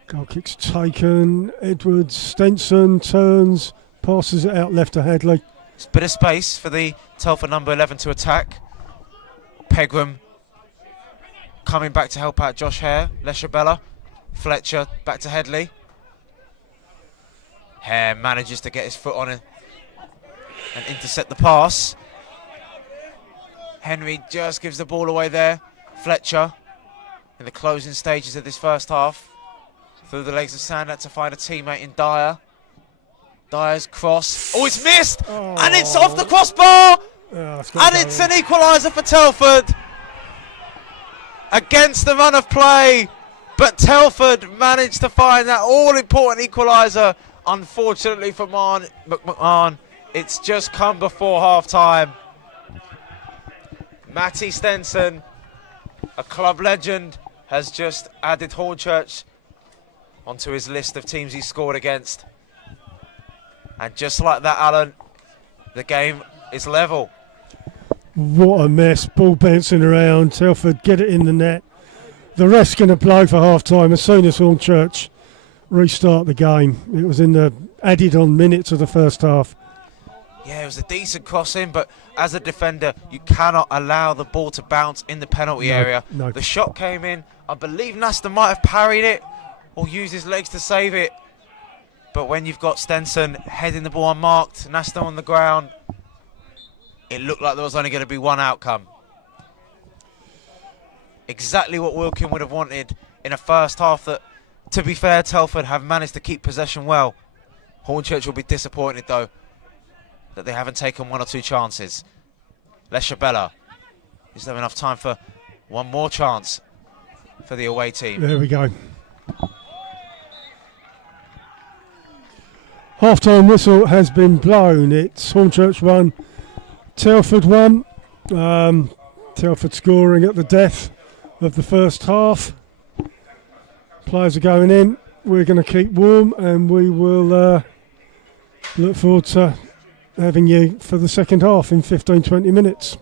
Goal kick's taken. Edwards, Stenson turns, passes it out left to Hadley. It's a bit of space for the Telford number 11 to attack. Pegram coming back to help out Josh Hare. Leshabella. Fletcher back to Headley. Hare manages to get his foot on it and intercept the pass. Henry just gives the ball away there. Fletcher in the closing stages of this first half. Through the legs of Sandat to find a teammate in Dyer. Dyer's cross. Oh, it's missed! Oh. And it's off the crossbar! And it's an equaliser for Telford. Against the run of play. But Telford managed to find that all-important equaliser. Unfortunately for McMahon, it's just come before half-time. Matty Stenson, a club legend, has just added Hornchurch onto his list of teams he scored against. And just like that, Alan, the game is level. What a mess. Ball bouncing around. Telford get it in the net. The ref's going to blow for half-time as soon as Hornchurch restart the game. It was in the added on minutes of the first half. Yeah, it was a decent crossing, but as a defender, you cannot allow the ball to bounce in the penalty area. No. The shot came in. I believe Nasta might have parried it or used his legs to save it. But when you've got Stenson heading the ball unmarked, Nasta on the ground, it looked like there was only going to be one outcome. Exactly what Wilkin would have wanted in a first half that, to be fair, Telford have managed to keep possession well. Hornchurch will be disappointed, though, that they haven't taken one or two chances. Leshabella. Is there enough time for one more chance for the away team? There we go. Half-time whistle has been blown. It's Hornchurch 1, Telford 1. Telford scoring at the death of the first half. Players are going in. We're going to keep warm and we will look forward to having you for the second half in 15-20 minutes.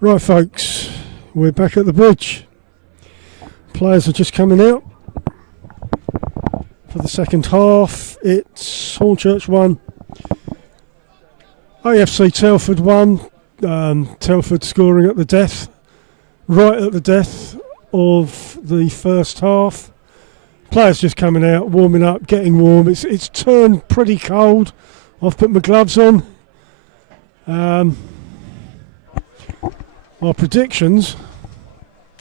Right, folks, we're back at the bridge. Players are just coming out for the second half. It's Hornchurch 1, AFC Telford 1. Telford scoring at the death, right at the death of the first half. Players just coming out, warming up, getting warm. It's turned pretty cold. I've put my gloves on. My predictions,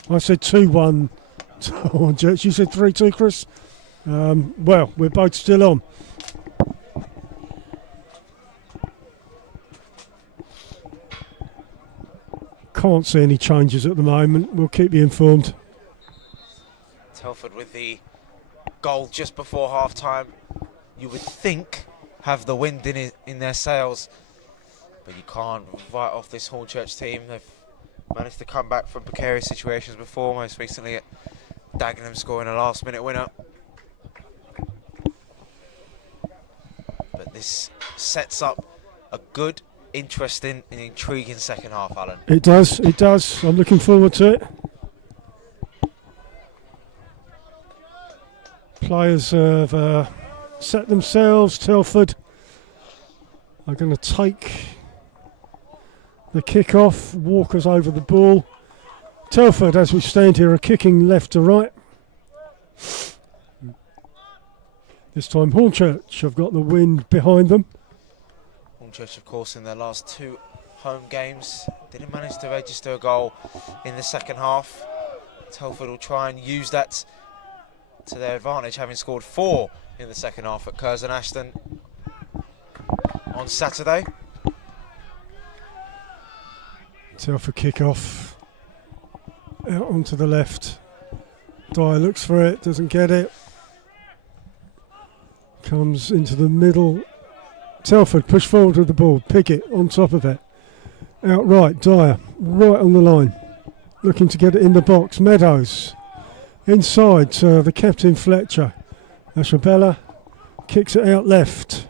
I said 2-1 to Hornchurch. You said 3-2, Chris? Well, we're both still on. Can't see any changes at the moment. We'll keep you informed. Telford with the goal just before half-time. You would think have the wind in their sails, but you can't write off this Hornchurch team. They've managed to come back from precarious situations before, most recently at Dagenham scoring a last-minute winner. But this sets up a good, interesting and intriguing second half, Alan. It does, it does. I'm looking forward to it. Players have set themselves. Telford are going to take the kick-off. Walker's over the ball. Telford, as we stand here, are kicking left to right. This time Hornchurch have got the wind behind them. Hornchurch, of course, in their last 2 home games, didn't manage to register a goal in the second half. Telford will try and use that to their advantage, having scored 4 in the second half at Curzon Ashton on Saturday. Telford kick-off. Out onto the left. Dyer looks for it, doesn't get it. Comes into the middle. Telford push forward with the ball. Pickett on top of it. Out right, Dyer right on the line. Looking to get it in the box. Meadows inside to the captain Fletcher. Ashabella kicks it out left.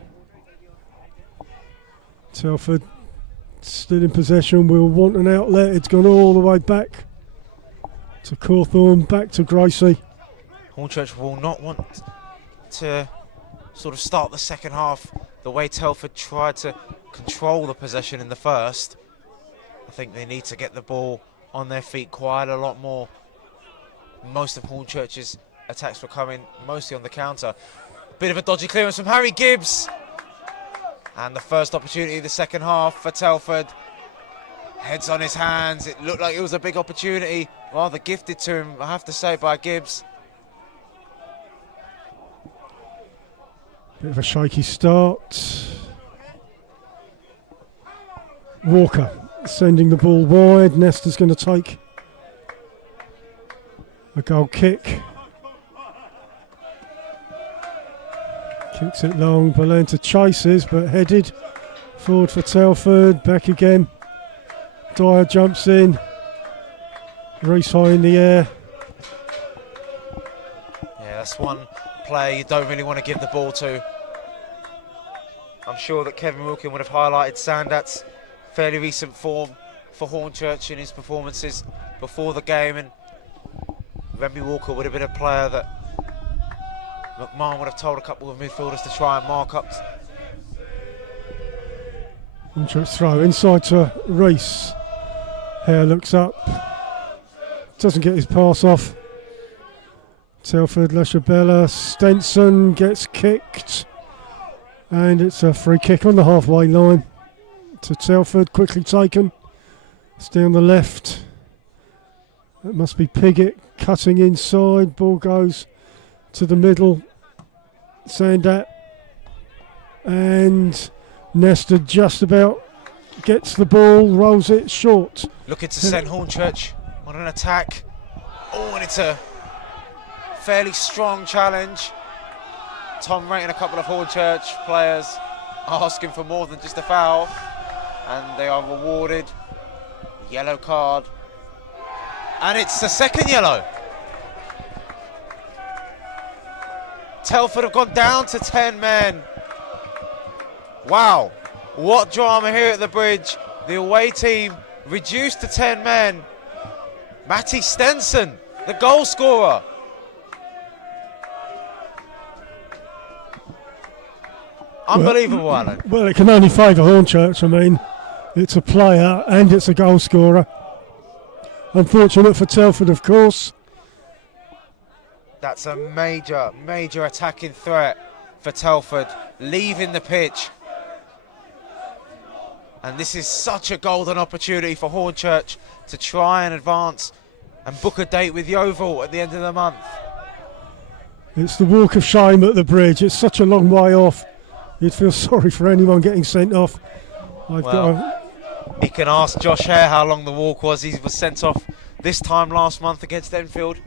Telford still in possession, will want an outlet. It's gone all the way back to Cawthorne, back to Gracie. Hornchurch will not want to sort of start the second half the way Telford tried to control the possession in the first. I think they need to get the ball on their feet quite a lot more. Most of Hornchurch's attacks were coming mostly on the counter. Bit of a dodgy clearance from Harry Gibbs. And the first opportunity of the second half for Telford. Heads on his hands. It looked like it was a big opportunity. Rather gifted to him, I have to say, by Gibbs. Bit of a shaky start. Walker sending the ball wide. Nestor's going to take a goal kick. Kicks it long. Valenta chases, but headed forward for Telford. Back again. Dyer jumps in. Reese high in the air. Yeah, that's one player you don't really want to give the ball to. I'm sure that Kevin Wilkin would have highlighted Sandat's fairly recent form for Hornchurch in his performances before the game, and Remy Walker would have been a player that McMahon would have told a couple of midfielders to try and mark up. Hornchurch throw inside to Reese. Hare looks up. Doesn't get his pass off. Telford, Lashabella, Stenson gets kicked. And it's a free kick on the halfway line to Telford, quickly taken. It's down the left. That must be Piggott cutting inside. Ball goes to the middle. Sandat. And Nestor just about gets the ball, rolls it short. Looking to send Hornchurch on an attack. Oh, and it's a fairly strong challenge. Tom rating a couple of Hornchurch players asking for more than just a foul, and they are rewarded. Yellow card, and it's the second yellow. Telford have gone down to 10 men. Wow, what drama here at the bridge. The away team reduced to 10 men. Matty Stenson, the goal scorer. Unbelievable, Alan. Well, it can only favour Hornchurch. I mean, it's a player and it's a goal scorer. Unfortunate for Telford, of course. That's a major, major attacking threat for Telford, leaving the pitch. And this is such a golden opportunity for Hornchurch to try and advance and book a date with Yeovil at the end of the month. It's the walk of shame at the bridge. It's such a long way off. You'd feel sorry for anyone getting sent off. He can ask Josh Hare how long the walk was. He was sent off this time last month against Enfield.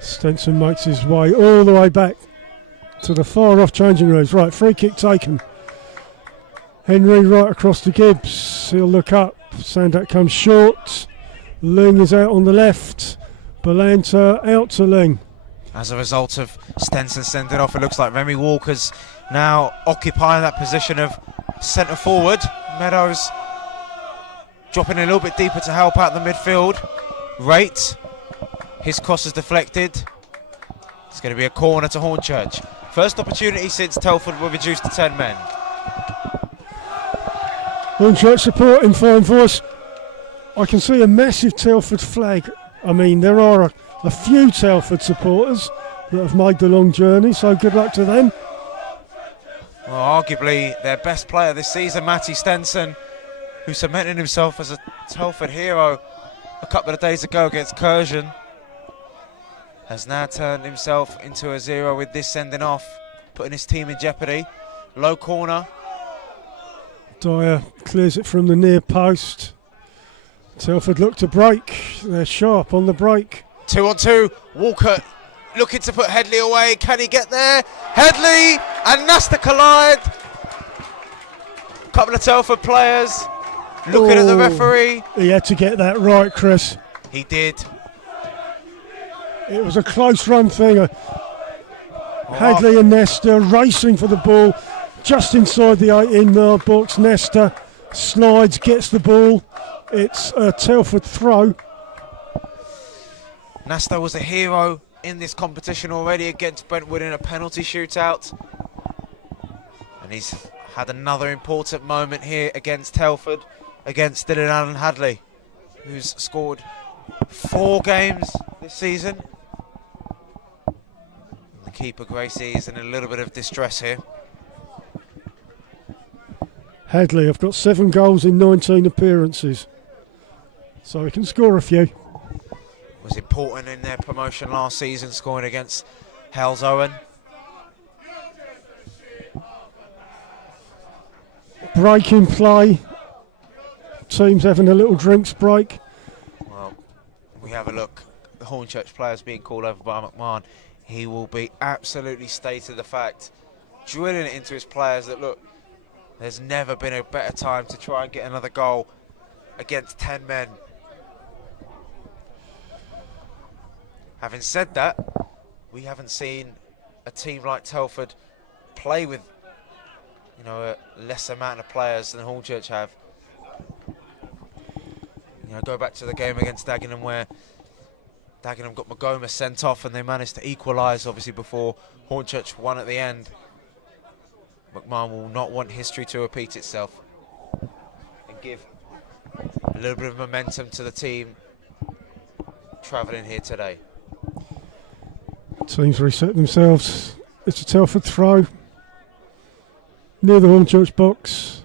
Stenson makes his way all the way back to the far off changing rooms. Right, free kick taken. Henry right across to Gibbs. He'll look up. Sandak comes short. Ling is out on the left. Balanta out to Ling. As a result of Stenson sending off, it looks like Remy Walker's now occupying that position of centre forward. Meadows dropping a little bit deeper to help out the midfield. Rate, his cross is deflected. It's going to be a corner to Hornchurch. First opportunity since Telford were reduced to 10 men. Hornchurch support in fine voice. I can see a massive Telford flag. I mean, there are a few Telford supporters that have made the long journey, so good luck to them. Well, arguably their best player this season, Matty Stenson, who cemented himself as a Telford hero a couple of days ago against Urchins, has now turned himself into a zero with this sending off, putting his team in jeopardy. Low corner. Dyer clears it from the near post. Telford look to break. They're sharp on the break. 2 on 2. Walker looking to put Headley away. Can he get there? Headley and Nasta collide. Couple of Telford players looking at the referee. He had to get that right, Chris. He did. It was a close run thing. Headley and Nesta racing for the ball just inside the 18-yard box. Nesta slides, gets the ball. It's a Telford throw. Nasta was a hero in this competition already against Brentwood in a penalty shootout. And he's had another important moment here against Telford, against Dylan Allen Hadley, who's scored 4 games this season. The keeper, Gracie, is in a little bit of distress here. Hadley have got 7 goals in 19 appearances, so he can score a few. Was important in their promotion last season, scoring against Hales Owen. Break in play. Teams having a little drinks break. Well, we have a look. The Hornchurch players being called over by McMahon. He will be absolutely stated the fact, drilling it into his players that, look, there's never been a better time to try and get another goal against 10 men. Having said that, we haven't seen a team like Telford play with, you know, a less amount of players than Hornchurch have. You know, go back to the game against Dagenham where Dagenham got Magoma sent off and they managed to equalise, obviously, before Hornchurch won at the end. McMahon will not want history to repeat itself and give a little bit of momentum to the team travelling here today. Teams reset themselves. It's a Telford throw near the Hornchurch box.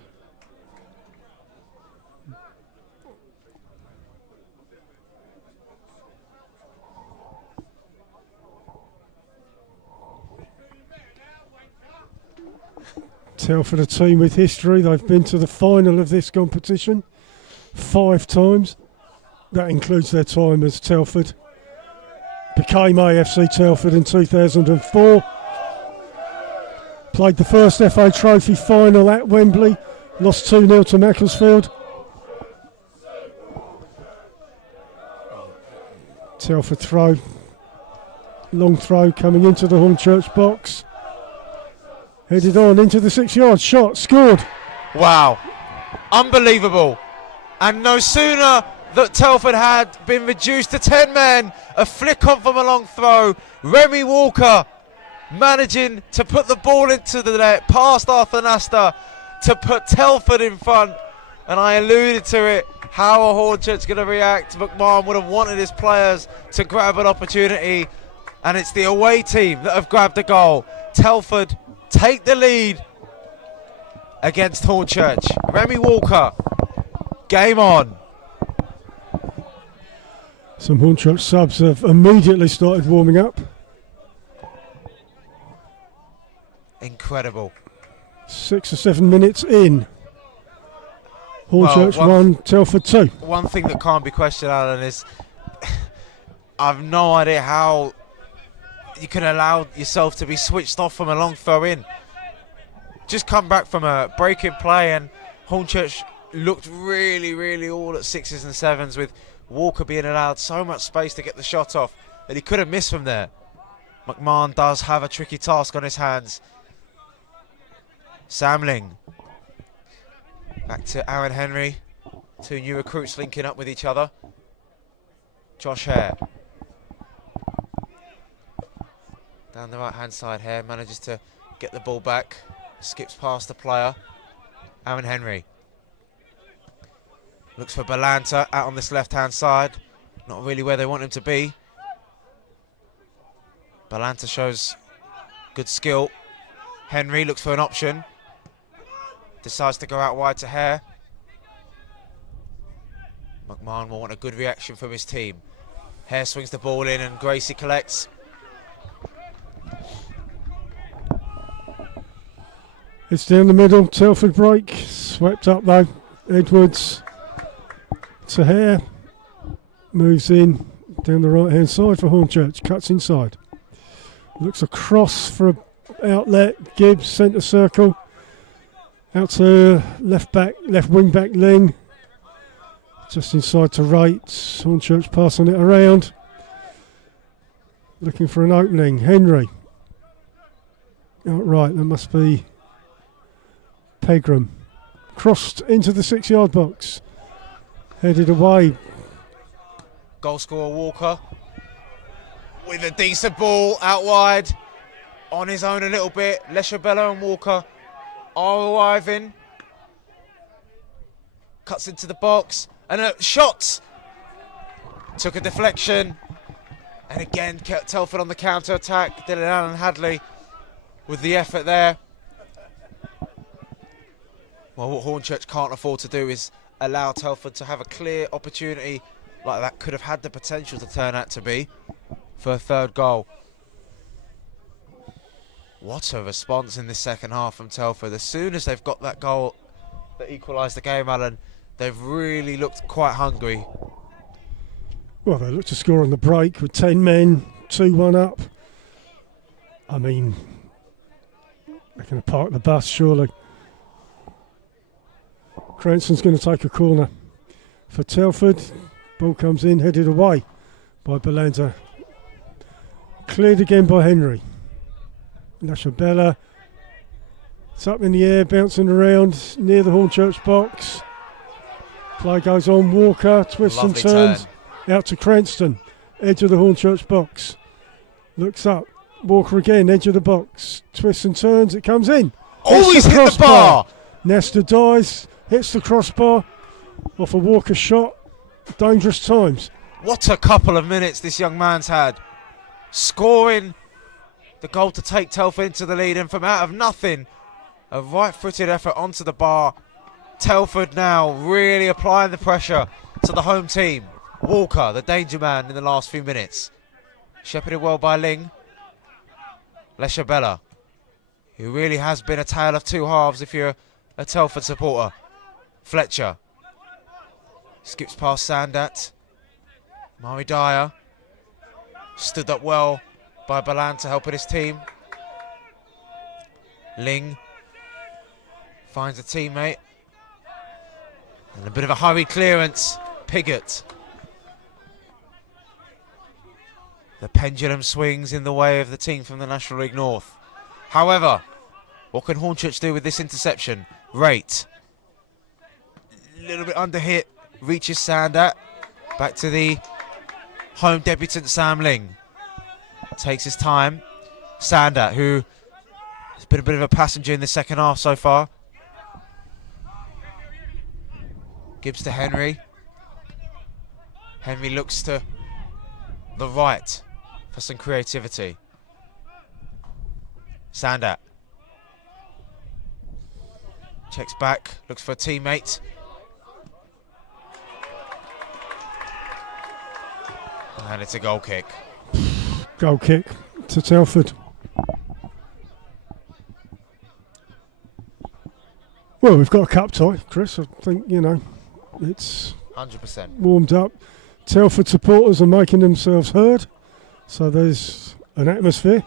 Telford, a team with history. They've been to the final of this competition 5 times. That includes their time as Telford became AFC Telford in 2004. Played the first FA Trophy final at Wembley. Lost 2-0 to Macclesfield. Telford throw. Long throw coming into the Hornchurch box. Headed on into the 6 yard shot, scored. Wow. Unbelievable. And no sooner that Telford had been reduced to 10 men, a flick on from a long throw, Remy Walker managing to put the ball into the net past Arthur Nasta to put Telford in front. And I alluded to it, how are Hornchurch going to react? McMahon would have wanted his players to grab an opportunity, and it's the away team that have grabbed the goal. Telford take the lead against Hornchurch. Remy Walker, game on. Some Hornchurch subs have immediately started warming up. Incredible. 6 or 7 minutes in. Hornchurch 1, Telford 2. One thing that can't be questioned, Alan, is I've no idea how you can allow yourself to be switched off from a long throw in. Just come back from a break in play, and Hornchurch looked really all at 6s and 7s, with Walker being allowed so much space to get the shot off that he could have missed from there. McMahon does have a tricky task on his hands. Samling. Back to Aaron Henry. 2 new recruits linking up with each other. Josh Hare. Down the right-hand side, Hare manages to get the ball back. Skips past the player. Aaron Henry. Looks for Balanta out on this left-hand side. Not really where they want him to be. Balanta shows good skill. Henry looks for an option. Decides to go out wide to Hare. McMahon will want a good reaction from his team. Hare swings the ball in and Gracie collects. It's down the middle, Telford break. Swept up though. Edwards to Hare. Moves in down the right hand side for Hornchurch. Cuts inside. Looks across for an outlet. Gibbs, centre circle. Out to left wing back Ling. Just inside to Rates. Hornchurch passing it around. Looking for an opening. Henry. Outright, that must be Pegram. Crossed into the 6 yard box. Headed away. Goal scorer Walker with a decent ball out wide. On his own a little bit. Leshabella and Walker are arriving. Cuts into the box. And a shot. Took a deflection. And again, kept Telford on the counter-attack. Dylan Allen Hadley with the effort there. Well, what Hornchurch can't afford to do is allow Telford to have a clear opportunity like that could have had the potential to turn out to be for a third goal. What a response in the second half from Telford. As soon as they've got that goal that equalised the game, Alan, they've really looked quite hungry. Well, they looked to score on the break with 10 men, 2-1 up. I mean, they're going to park the bus, surely. Cranston's going to take a corner for Telford. Ball comes in, headed away by Balanta. Cleared again by Henry. Nashabella. It's up in the air, bouncing around near the Hornchurch box. Play goes on. Walker twists Lovely and turns. turn. Out to Cranston. Edge of the Hornchurch box. Looks up. Walker again, edge of the box. Twists and turns. It comes in. Always hit the bar. Nesta dies. Hits the crossbar. Off a Walker shot. Dangerous times. What a couple of minutes this young man's had. Scoring the goal to take Telford into the lead, and from out of nothing, a right-footed effort onto the bar. Telford now really applying the pressure to the home team. Walker, the danger man in the last few minutes. Shepherded well by Ling. Leshabella, who really has been a tale of two halves if you're a Telford supporter. Fletcher. Skips past Sandat. Mari Dyer. Stood up well by Balanta helping his team. Ling finds a teammate. And a bit of a hurried clearance. Piggott. The pendulum swings in the way of the team from the National League North. However, What can Hornchurch do with this interception? Rate. A little bit under hit. Reaches Sander. Back to the home debutant Sam Ling. Takes his time. Sander, who has been a bit of a passenger in the second half so far. Gives to Henry. Henry looks to the right for some creativity. Sander. Checks back, looks for a teammate. And it's a goal kick. Goal kick to Telford. Well, we've got a cup tie, Chris. I think, it's 100%. warmed up. Telford supporters are making themselves heard. So there's an atmosphere.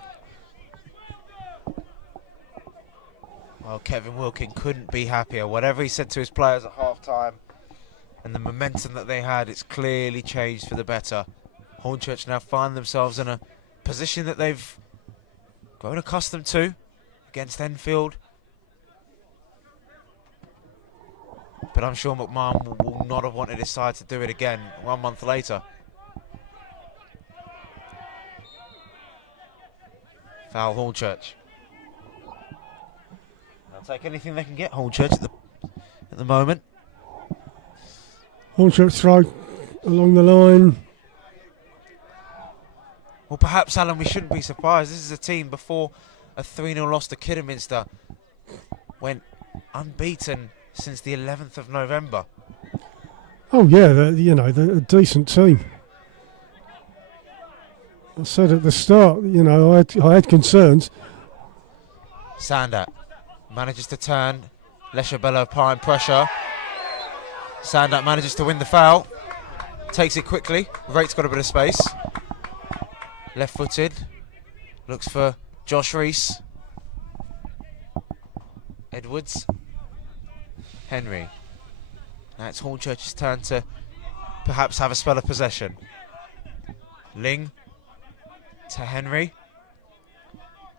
Well, Kevin Wilkin couldn't be happier. Whatever he said to his players at half-time and the momentum that they had, it's clearly changed for the better. Hornchurch now find themselves in a position that they've grown accustomed to against Enfield. But I'm sure McMahon will not have wanted his side to do it again 1 month later. Foul Hornchurch. They'll take anything they can get, Hornchurch, at the moment. Hornchurch throw along the line. Well, perhaps, Alan, we shouldn't be surprised. This is a team before a 3-0 loss to Kidderminster went unbeaten since the 11th of November. Oh yeah, they're a decent team. I said at the start, I had concerns. Sander manages to turn. Leshabella applying pressure. Sander manages to win the foul. Takes it quickly. Rate's got a bit of space. Left-footed. Looks for Josh Reese. Edwards. Henry. Now it's Hornchurch's turn to perhaps have a spell of possession. Ling to Henry.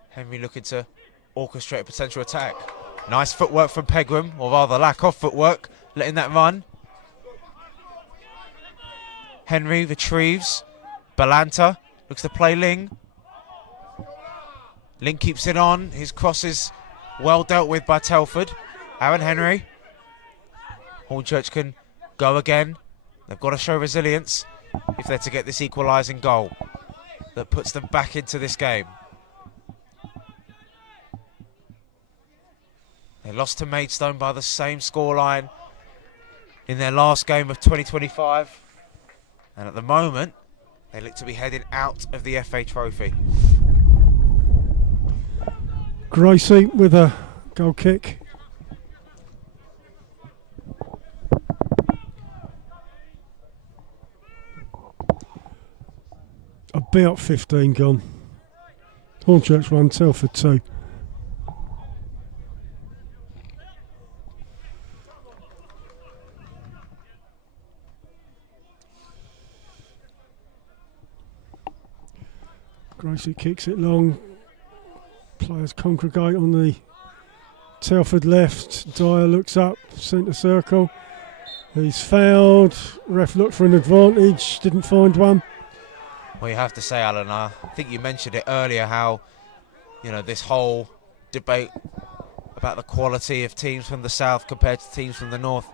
Henry looking to orchestrate a potential attack. Nice footwork from Pegram, or rather lack of footwork, letting that run. Henry retrieves. Balanta looks to play Ling. Ling keeps it on. His cross is well dealt with by Telford. Aaron Henry. Hornchurch can go again. They've got to show resilience if they're to get this equalising goal that puts them back into this game. They lost to Maidstone by the same scoreline in their last game of 2025. And at the moment, they look to be heading out of the FA Trophy. Gracie with a goal kick. About 15 gone. Hornchurch 1, Telford 2. Gracie kicks it long. Players congregate on the Telford left. Dyer looks up, centre circle. He's fouled. Ref looked for an advantage, didn't find one. Well, you have to say, Alan, I think you mentioned it earlier how, this whole debate about the quality of teams from the south compared to teams from the north.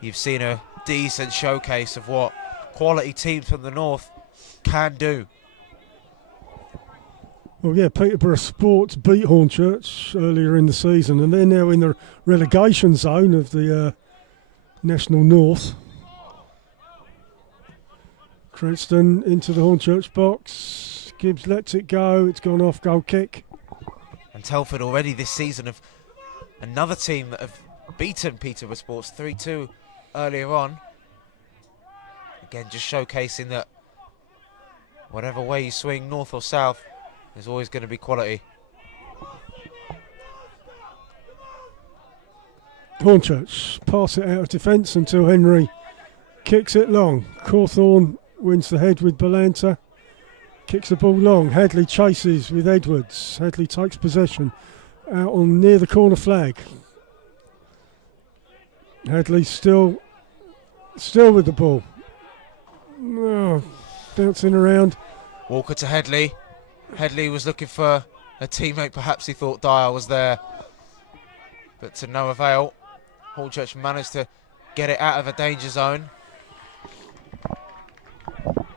You've seen a decent showcase of what quality teams from the north can do. Well, yeah, Peterborough Sports beat Hornchurch earlier in the season, and they're now in the relegation zone of the National North. Cranston into the Hornchurch box. Gibbs lets it go. It's gone off. Goal kick. And Telford already this season have another team that have beaten Peterborough Sports 3-2 earlier on. Again, just showcasing that whatever way you swing, north or south, there's always going to be quality. Hornchurch pass it out of defence until Henry kicks it long. Cawthorne wins the head with Balanta. Kicks the ball long. Hadley chases with Edwards. Hadley takes possession. out on near the corner flag. Hadley still with the ball. Oh, bouncing around. Walker to Headley. Headley was looking for a teammate. Perhaps he thought Dyer was there, but to no avail. Hornchurch managed to get it out of a danger zone.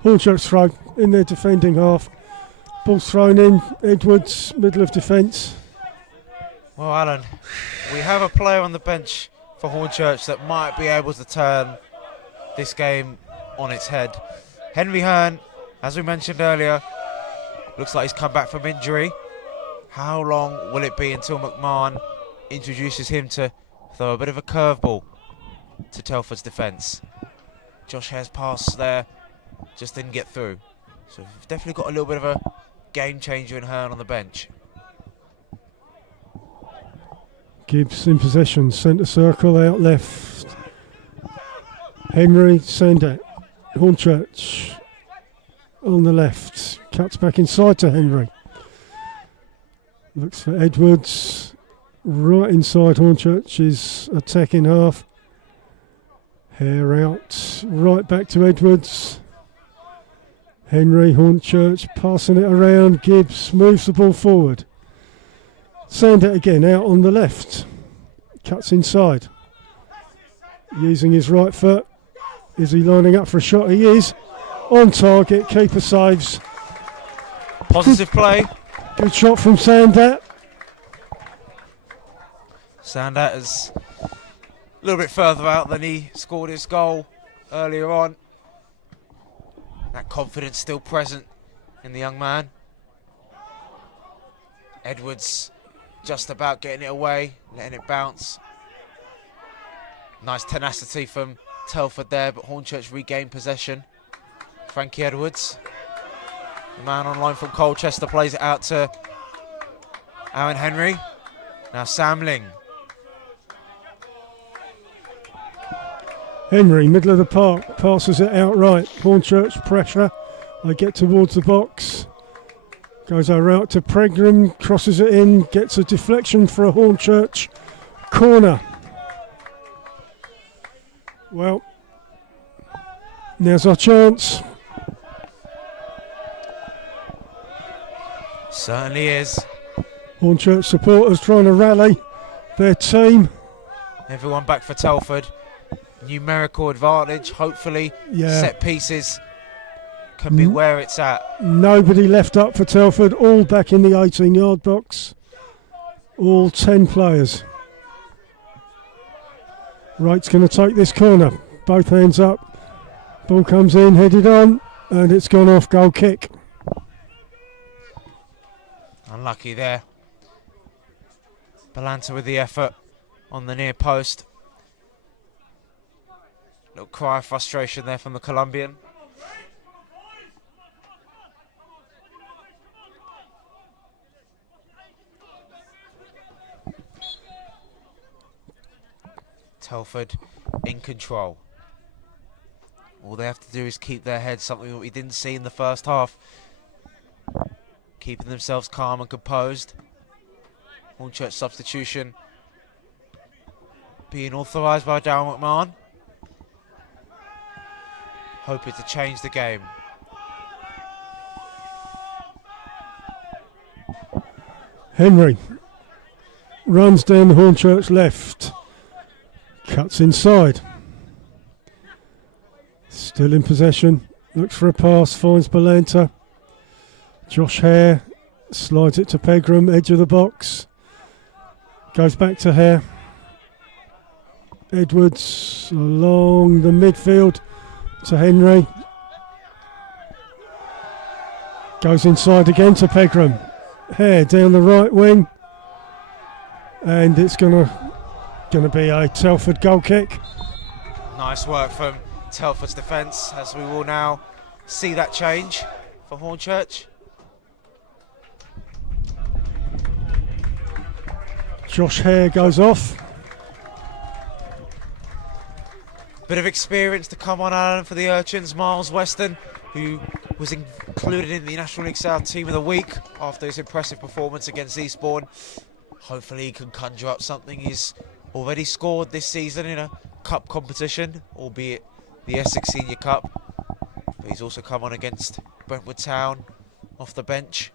Hornchurch throw in their defending half. Ball's thrown in. Edwards, middle of defence. Well, Alan, we have a player on the bench for Hornchurch that might be able to turn this game on its head. Henry Hearn, as we mentioned earlier, looks like he's come back from injury. How long will it be until McMahon introduces him to throw a bit of a curveball to Telford's defence? Josh Hare's pass there just didn't get through. So we've definitely got a little bit of a game changer in Hearn on the bench. Gibbs in possession, centre circle, out left. Henry, Sandat. Hornchurch on the left, cuts back inside to Henry. Looks for Edwards, right inside Hornchurch's attacking half. Hare out, right back to Edwards. Henry, Hornchurch passing it around. Gibbs moves the ball forward. Sandat again out on the left, cuts inside. Using his right foot. Is he lining up for a shot? He is. On target, keeper saves. Positive play. Good shot from Sandat. Sandat is a little bit further out than he scored his goal earlier on. That confidence still present in the young man. Edwards just about getting it away, letting it bounce. Nice tenacity from Telford there, but Hornchurch regained possession. Frankie Edwards, the man on loan from Colchester, plays it out to Aaron Henry. Now Samling. Henry, middle of the park, passes it outright. Hornchurch pressure. They get towards the box. Goes our route to Pegram, crosses it in, gets a deflection for a Hornchurch corner. Well, now's our chance. Certainly is. Hornchurch supporters trying to rally their team. Everyone back for Telford. Numerical advantage, hopefully. Yeah. Set pieces can be where it's at. Nobody left up for Telford, all back in the 18-yard box. All 10 players. Wright's going to take this corner. Both hands up. Ball comes in, headed on, and it's gone off. Goal kick. Unlucky there. Balanta with the effort on the near post. Little cry of frustration there from the Colombian. Telford in control. All they have to do is keep their heads, something that we didn't see in the first half. Keeping themselves calm and composed. Hornchurch substitution being authorised by Darryl McMahon. Hoping to change the game. Henry runs down the Hornchurch left. Cuts inside. Still in possession. Looks for a pass. Finds Balanta. Josh Hare slides it to Pegram. Edge of the box. Goes back to Hare. Edwards along the midfield to Henry. Goes inside again to Pegram. Hare down the right wing. And it's going to be a Telford goal kick. Nice work from Telford's defence, as we will now see that change for Hornchurch. Josh Hare goes off. Bit of experience to come on, Alan, for the Urchins. Miles Weston, who was included in the National League South Team of the Week after his impressive performance against Eastbourne. Hopefully he can conjure up something. He's already scored this season in a cup competition, albeit the Essex Senior Cup. But he's also come on against Brentwood Town off the bench.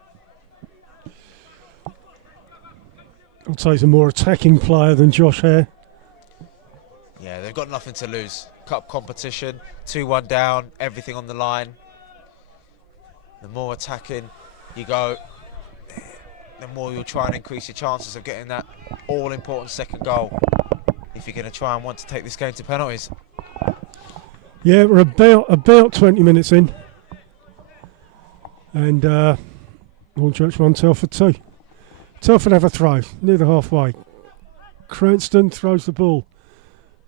I'd say he's a more attacking player than Josh Hare. Yeah, they've got nothing to lose. Cup competition, 2-1 down, everything on the line. The more attacking you go, the more you'll try and increase your chances of getting that all-important second goal if you're going to try and want to take this game to penalties. Yeah, we're about 20 minutes in. And Hornchurch 1, Telford 2. Telford have a throw, near the halfway. Cranston throws the ball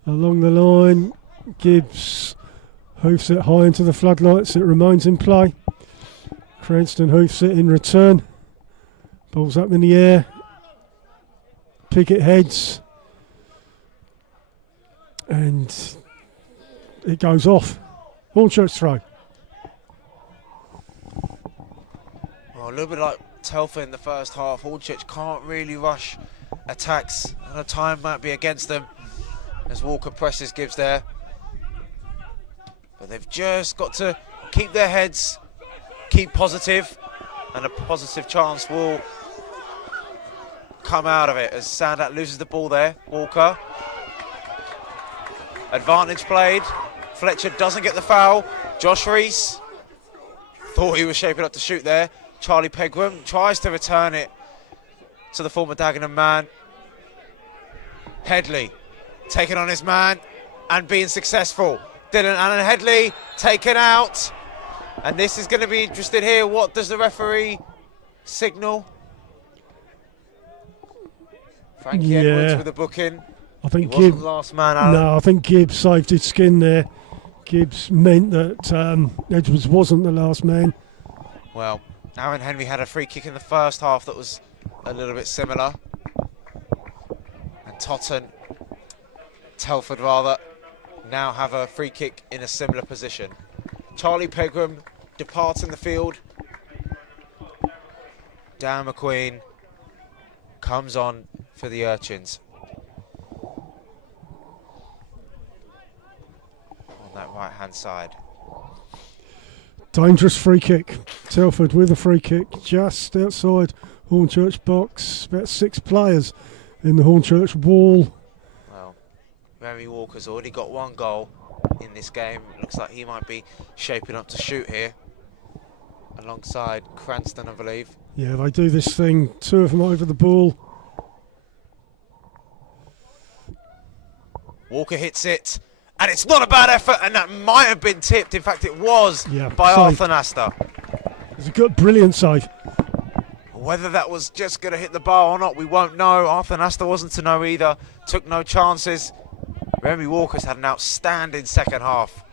along the line. Gibbs hoofs it high into the floodlights. It remains in play. Cranston hoofs it in return. Ball's up in the air. Pickett heads. And it goes off. Hornchurch throw. Well, a little bit like Telford in the first half. Hornchurch can't really rush attacks, and the time might be against them as Walker presses Gibbs there. But they've just got to keep their heads, keep positive, and a positive chance will come out of it as Sandat loses the ball there. Walker. Advantage played. Fletcher doesn't get the foul. Josh Reese thought he was shaping up to shoot there. Charlie Pegram tries to return it to the former Dagenham man. Headley taking on his man and being successful. Dylan Allen Headley taken out. And this is going to be interesting here. What does the referee signal? Frankie Edwards with a booking. I think he wasn't last man out. No, I think Gibbs saved his skin there. Gibbs meant that Edwards wasn't the last man. Well, Aaron Henry had a free kick in the first half that was a little bit similar. And Telford rather, now have a free kick in a similar position. Charlie Pegram departing the field. Dan McQueen comes on for the Urchins. On that right-hand side. Dangerous free kick. Telford with a free kick just outside Hornchurch box. About 6 players in the Hornchurch wall. Well, Remy Walker's already got 1 goal in this game. Looks like he might be shaping up to shoot here. Alongside Cranston, I believe. Yeah, they do this thing. 2 of them over the ball. Walker hits it. And it's not a bad effort, and that might have been tipped. In fact, it was by Arthur Nasta. It's a good, brilliant save. Whether that was just going to hit the bar or not, we won't know. Arthur Nasta wasn't to know either. Took no chances. Remy Walker's had an outstanding second half.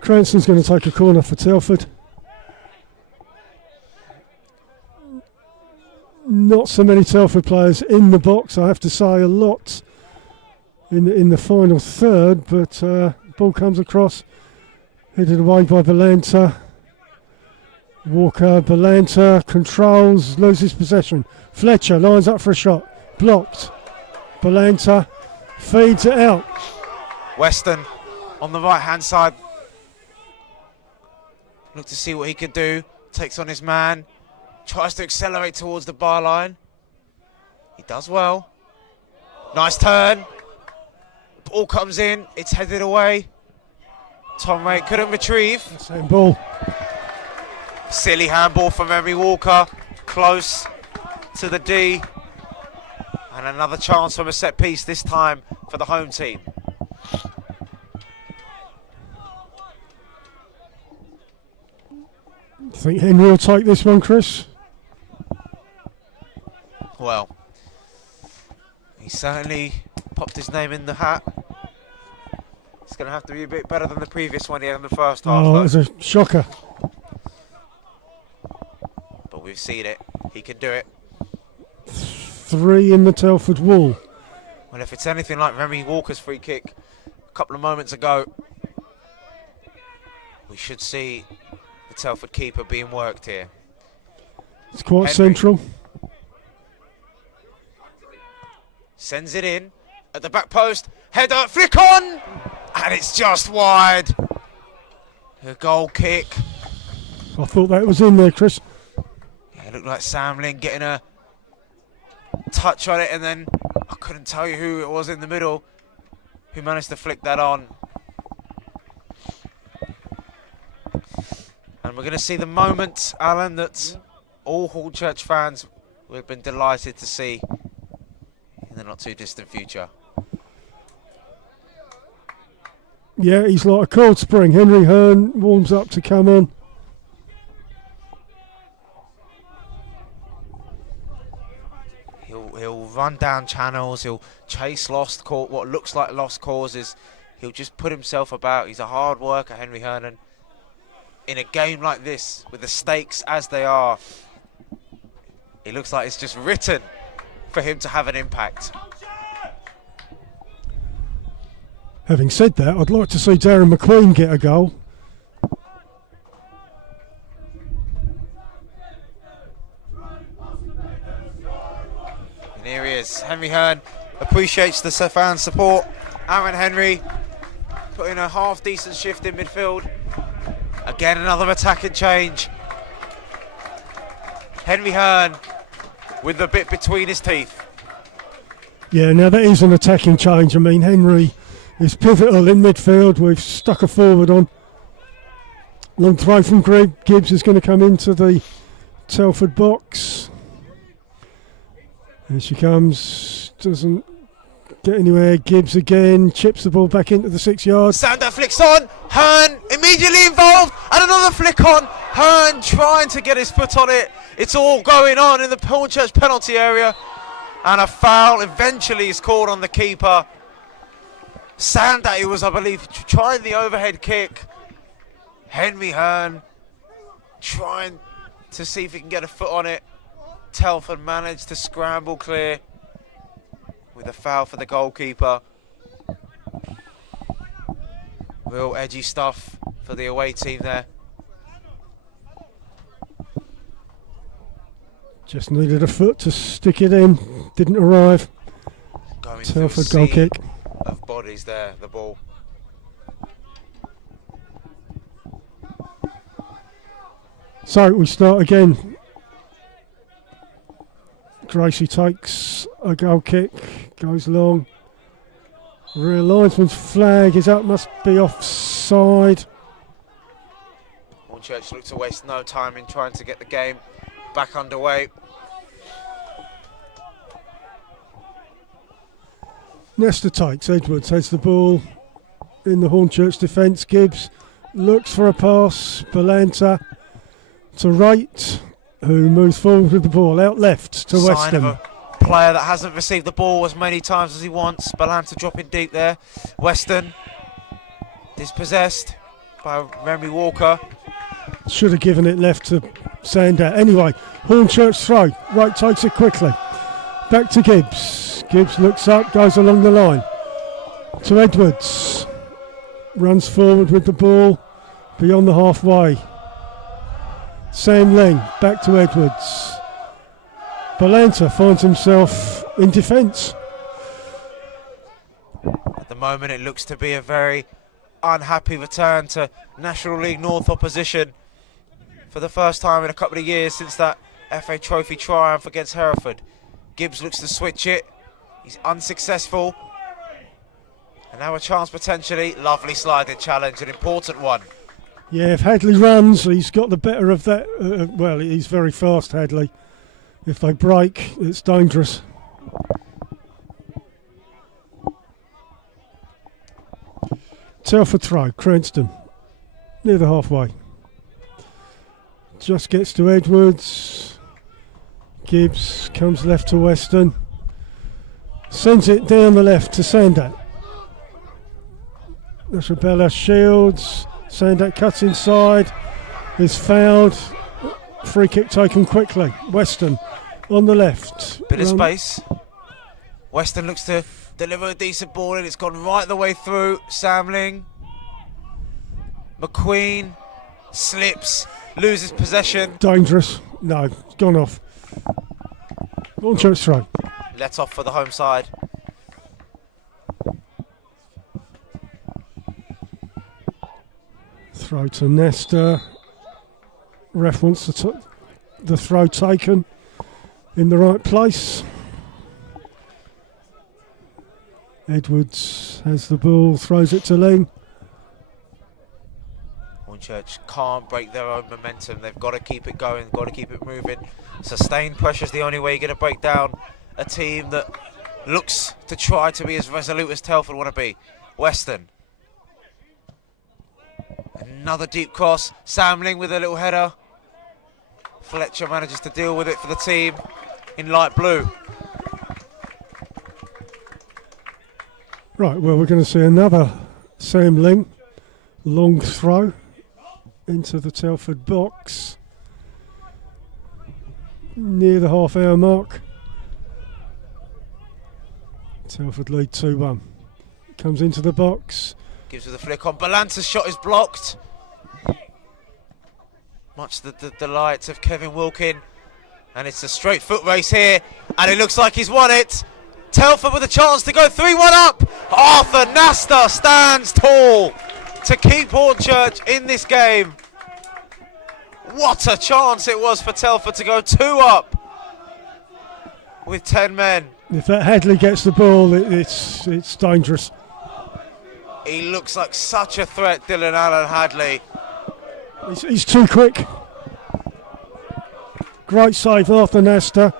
Cranston's going to take a corner for Telford. Not so many Telford players in the box, I have to say, a lot in the final third, but ball comes across, headed away by Belanta. Walker, Belanta controls, loses possession. Fletcher lines up for a shot, blocked. Belanta feeds it out. Weston on the right hand side. Look to see what he could do. Takes on his man. Tries to accelerate towards the byline. He does well. Nice turn. Ball comes in. It's headed away. Tom Ray couldn't retrieve. Same ball. Silly handball from Remy Walker. Close to the D. And another chance from a set piece, this time for the home team. Think Henry will take this one, Chris? Well, he certainly popped his name in the hat. It's going to have to be a bit better than the previous one he had in the first half. Oh, that was a shocker. But we've seen it. He can do it. 3 in the Telford wall. Well, if it's anything like Remy Walker's free kick a couple of moments ago, we should see the Telford keeper being worked here. It's quite central. Sends it in at the back post. Header, flick on! And it's just wide. A goal kick. I thought that was in there, Chris. Yeah, it looked like Samling getting a touch on it, and then I couldn't tell you who it was in the middle who managed to flick that on. And we're going to see the moment, Alan, that all Hornchurch fans will have been delighted to see in the not too distant future. Yeah, he's like a cold spring. Henry Hearn warms up to come on. He'll run down channels, he'll chase what looks like lost causes. He'll just put himself about. He's a hard worker, Henry Hearn, and in a game like this, with the stakes as they are, it looks like it's just written for him to have an impact. Having said that, I'd like to see Darren McQueen get a goal. And here he is. Henry Hearn appreciates the fan support. Aaron Henry putting a half-decent shift in midfield. Again, another attacking change. Henry Hearn with the bit between his teeth. Yeah, now that is an attacking change. I mean, Henry is pivotal in midfield. We've stuck a forward on. Long throw from Gibbs is going to come into the Telford box. Here she comes. Doesn't get anywhere. Gibbs again. Chips the ball back into the 6 yards. Sander flicks on. Hearn immediately involved. And another flick on. Hearn trying to get his foot on it. It's all going on in the Hornchurch penalty area. And a foul eventually is called on the keeper. Sander, who was, I believe, trying the overhead kick. Henry Hearn trying to see if he can get a foot on it. Telford managed to scramble clear with a foul for the goalkeeper. Real edgy stuff for the away team there. Just needed a foot to stick it in. Didn't arrive. Going Telford through a goal sea kick. of bodies there, the ball. So we start again. Gracie takes a goal kick, goes long. Rear linesman's flag is up, must be offside. Hornchurch looked to waste no time in trying to get the game back underway. Nestor takes, Edwards has the ball in the Hornchurch defence. Gibbs looks for a pass. Balanta to Wright, who moves forward with the ball out left to Sign Weston. of a player that hasn't received the ball as many times as he wants. Balanta dropping deep there. Weston dispossessed by Remy Walker. Should have given it left to Sander. Anyway, Hornchurch throw. Wright takes it quickly. Back to Gibbs. Gibbs looks up, goes along the line to Edwards. Runs forward with the ball beyond the halfway. Sam Ling back to Edwards. Balanta finds himself in defence. At the moment it looks to be a very unhappy return to National League North opposition for the first time in a couple of years since that FA Trophy triumph against Hereford. Gibbs looks to switch it. He's unsuccessful. And now a chance potentially. Lovely sliding challenge, an important one. Yeah, if Hadley runs, he's got the better of that. Well, he's very fast, Hadley. If they break, it's dangerous. Telford throw, Cranston, near the halfway. Just gets to Edwards. Gibbs comes left to Weston. Sends it down the left to Sandak. Nashabella shields. Sandak cuts inside. Is fouled. Free kick taken quickly. Weston on the left. Bit of space. Weston looks to deliver a decent ball and it's gone right the way through. Samling. McQueen slips, loses possession. Dangerous. No, it's gone off. Hornchurch throw. Let off for the home side. Throw to Nesta. Ref wants the throw taken in the right place. Edwards has the ball, throws it to Ling. Hornchurch can't break their own momentum. They've got to keep it going, got to keep it moving. Sustained pressure is the only way you're going to break down a team that looks to try to be as resolute as Telford want to be. Weston. Another deep cross. Sam Ling with a little header. Fletcher manages to deal with it for the team in light blue. Right, well, we're going to see another Sam Ling long throw into the Telford box near the half-hour mark. Telford lead 2-1. Comes into the box. Gives with a flick on. Balanta's shot is blocked. Much to the delight of Kevin Wilkin. And it's a straight foot race here. And it looks like he's won it. Telford with a chance to go 3-1 up. Arthur Nasta stands tall to keep Hornchurch in this game. What a chance it was for Telford to go 2 up with 10 men. If that Hadley gets the ball, it's dangerous. He looks like such a threat, Dylan Allen Hadley. He's too quick. Great save, Arthur Nesta,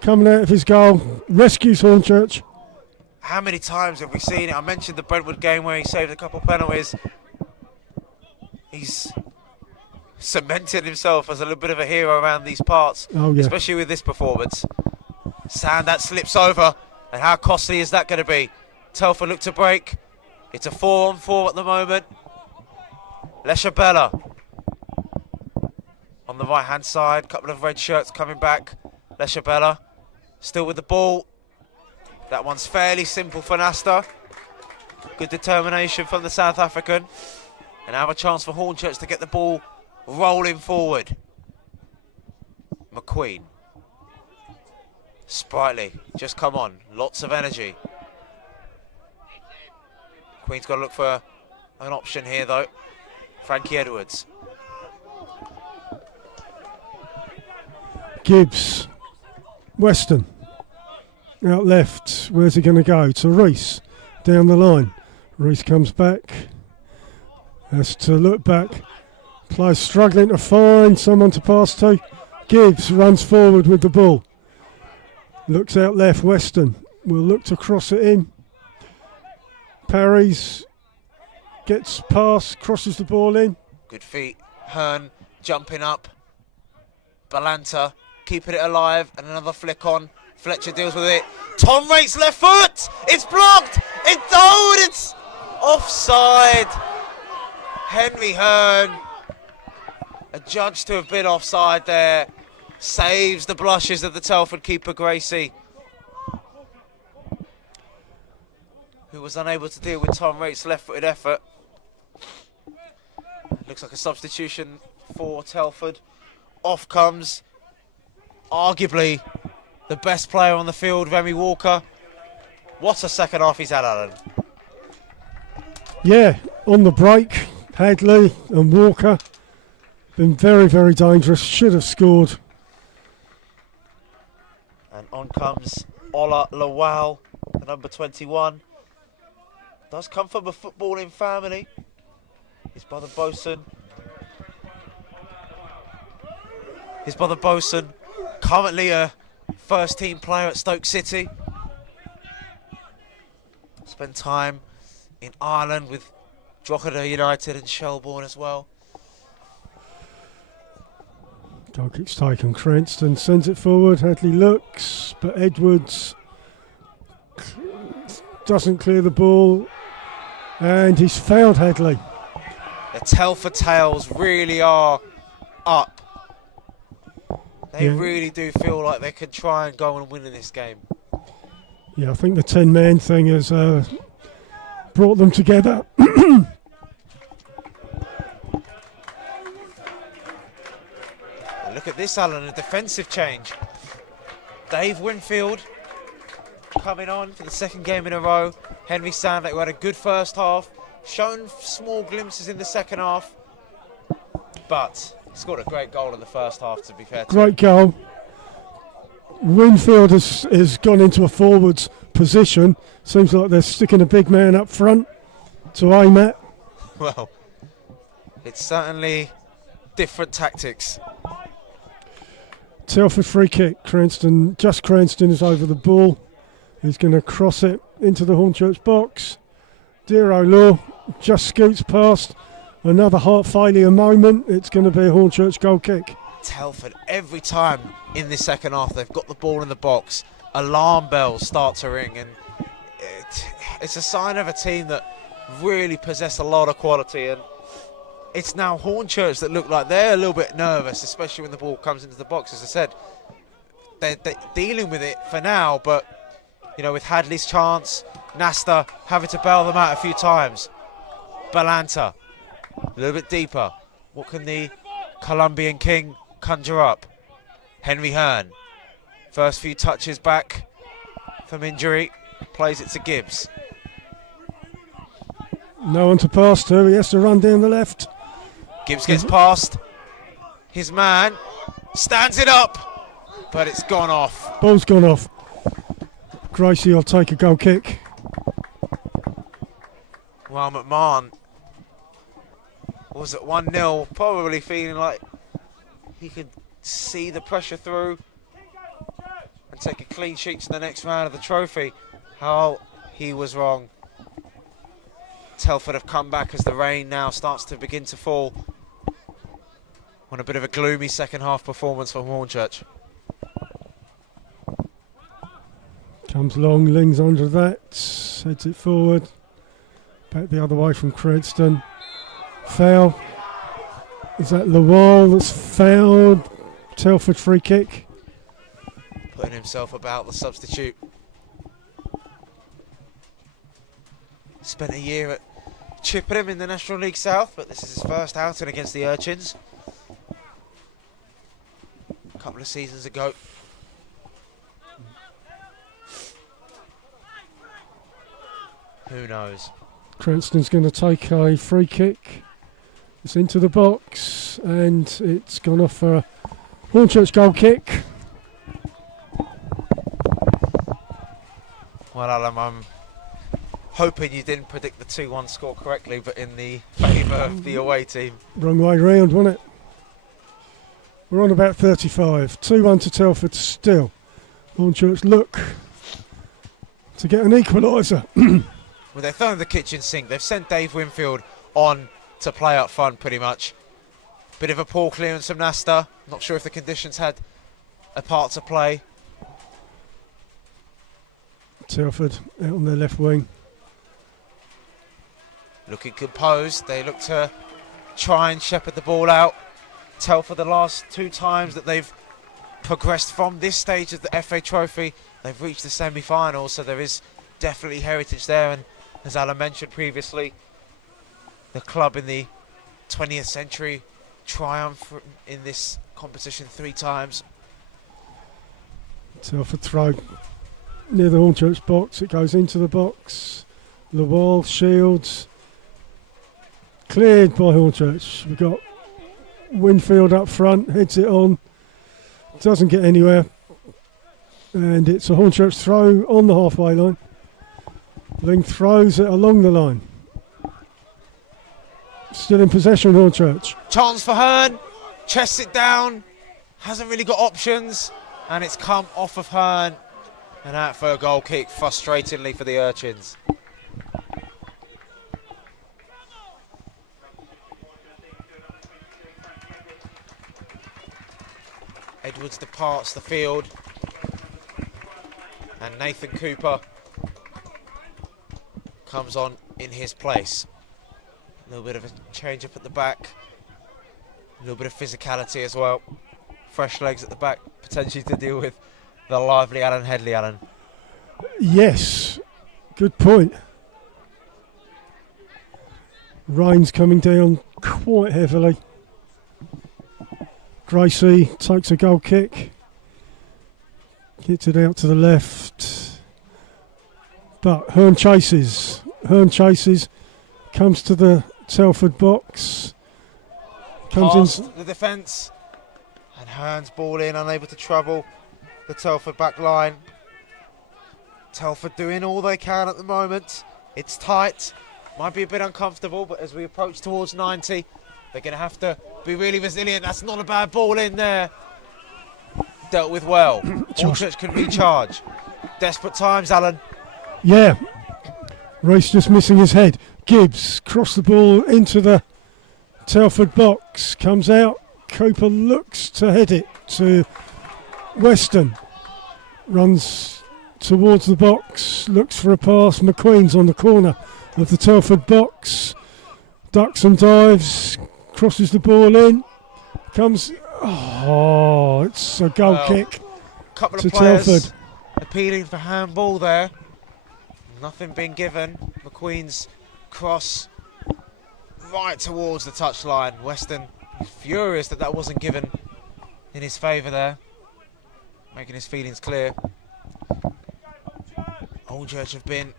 coming out of his goal, rescues Hornchurch. How many times have we seen it? I mentioned the Brentwood game where he saved a couple of penalties. He's cemented himself as a little bit of a hero around these parts, especially with this performance. Sand that slips over, and how costly is that going to be? Telford look to break. It's a 4-on-4 at the moment. Leshabella on the right-hand side. Couple of red shirts coming back. Leshabella still with the ball. That one's fairly simple for Nasta. Good determination from the South African. And now a chance for Hornchurch to get the ball rolling forward. McQueen. Sprightly, just come on. Lots of energy. Queen's got to look for an option here, though. Frankie Edwards. Gibbs. Weston. Out left. Where's he going to go? To Reese. Down the line. Reese comes back. Has to look back. Players struggling to find someone to pass to. Gibbs runs forward with the ball. Looks out left. Weston will look to cross it in. Parries, gets past, crosses the ball in. Good feet. Hearn jumping up. Balanta keeping it alive, and another flick on. Fletcher deals with it. Tom Rates left foot. It's blocked. It's offside. Henry Hearn, adjudged to have been offside there, saves the blushes of the Telford keeper Gracie, who was unable to deal with Tom Rates' left-footed effort. Looks like a substitution for Telford. Off comes, arguably, the best player on the field, Remy Walker. What a second half he's had, Alan. Yeah, on the break, Hadley and Walker. Been very, very dangerous. Should have scored. And on comes Ola Lawal, the number 21. Does come from a footballing family. His brother Bosun. Currently a first team player at Stoke City. Spent time in Ireland with Drogheda United and Shelbourne as well. Goal kicks taken. Cranston sends it forward. Hadley looks, but Edwards doesn't clear the ball. And he's fouled Hadley. The Telford tails really are up. They really do feel like they could try and go and win in this game. Yeah, I think the 10-man thing has brought them together. Look at this, Alan, a defensive change. Dave Winfield coming on for the second game in a row. Henry Sandlake, who had a good first half, shown small glimpses in the second half, but he scored a great goal in the first half, to be fair to him. Great goal. Winfield has gone into a forwards position. Seems like they're sticking a big man up front to aim at. Well, it's certainly different tactics. Telford free kick. Cranston is over the ball. He's going to cross it into the Hornchurch box. Dear Law just scoots past. Another heart failure moment. It's going to be a Hornchurch goal kick. Telford, every time in this second half they've got the ball in the box, alarm bells start to ring, and it's a sign of a team that really possess a lot of quality. And it's now Hornchurch that look like they're a little bit nervous, especially when the ball comes into the box. As I said, they're dealing with it for now, but you know, with Hadley's chance, Nasta having to bail them out a few times. Balanta, a little bit deeper. What can the Colombian king conjure up? Henry Hearn, first few touches back from injury, plays it to Gibbs. No one to pass to. He has to run down the left. Gibbs gets past. His man stands it up, but it's gone off. Ball's gone off. Gracie will take a goal kick. Well, McMahon was at 1-0, probably feeling like he could see the pressure through and take a clean sheet to the next round of the trophy. How he was wrong. Telford have come back as the rain now starts to begin to fall. On a bit of a gloomy second half performance from Hornchurch. Comes long, Ling's under that, heads it forward. Back the other way from Cranston. Foul. Is that Lawal that's fouled? Telford free kick. Putting himself about the substitute. Spent a year at Chippenham in the National League South, but this is his first outing against the Urchins. A couple of seasons ago. Who knows? Cranston's going to take a free kick. It's into the box and it's gone off for a Hornchurch goal kick. Well, Alan, I'm hoping you didn't predict the 2-1 score correctly, but in the favour of the away team. Wrong way round, wasn't it? We're on about 35. 2-1 to Telford still. Hornchurch look to get an equaliser. Well, they're throwing the kitchen sink. They've sent Dave Winfield on to play up front pretty much. Bit of a poor clearance from Nasta. Not sure if the conditions had a part to play. Telford out on their left wing. Looking composed. They look to try and shepherd the ball out. Telford, the last two times that they've progressed from this stage of the FA Trophy, they've reached the semi-final, so there is definitely heritage there. And as Alan mentioned previously, the club in the 20th century triumph in this competition 3 times. Telford throw near the Hornchurch box. It goes into the box. Lawal, Shields. Cleared by Hornchurch. We've got Winfield up front, heads it on. Doesn't get anywhere. And it's a Hornchurch throw on the halfway line. Ling throws it along the line. Still in possession, Hornchurch. Chance for Hearn. Chests it down. Hasn't really got options. And it's come off of Hearn. And out for a goal kick, frustratingly for the Urchins. Edwards departs the field. And Nathan Cooper comes on in his place. A little bit of a change up at the back. A little bit of physicality as well. Fresh legs at the back, potentially to deal with the lively Alan Headley, Alan. Yes, good point. Rain's coming down quite heavily. Gracie takes a goal kick. Gets it out to the left. But Hearn chases. Comes to the Telford box. Comes past in. the defence. And Hearn's ball in, unable to trouble the Telford back line. Telford doing all they can at the moment. It's tight, might be a bit uncomfortable, but as we approach towards 90, they're going to have to be really resilient. That's not a bad ball in there. Dealt with well. Hornchurch can recharge. Desperate times, Alan. Yeah. Race just missing his head. Gibbs crossed the ball into the Telford box. Comes out. Cooper looks to head it to Weston. Runs towards the box. Looks for a pass. McQueen's on the corner of the Telford box. Ducks and dives. Crosses the ball in. Comes. Oh, it's a goal kick Couple to of players Telford. appealing for handball there. Nothing being given. McQueen's cross right towards the touchline. Weston furious that wasn't given in his favour there, making his feelings clear. Hornchurch have been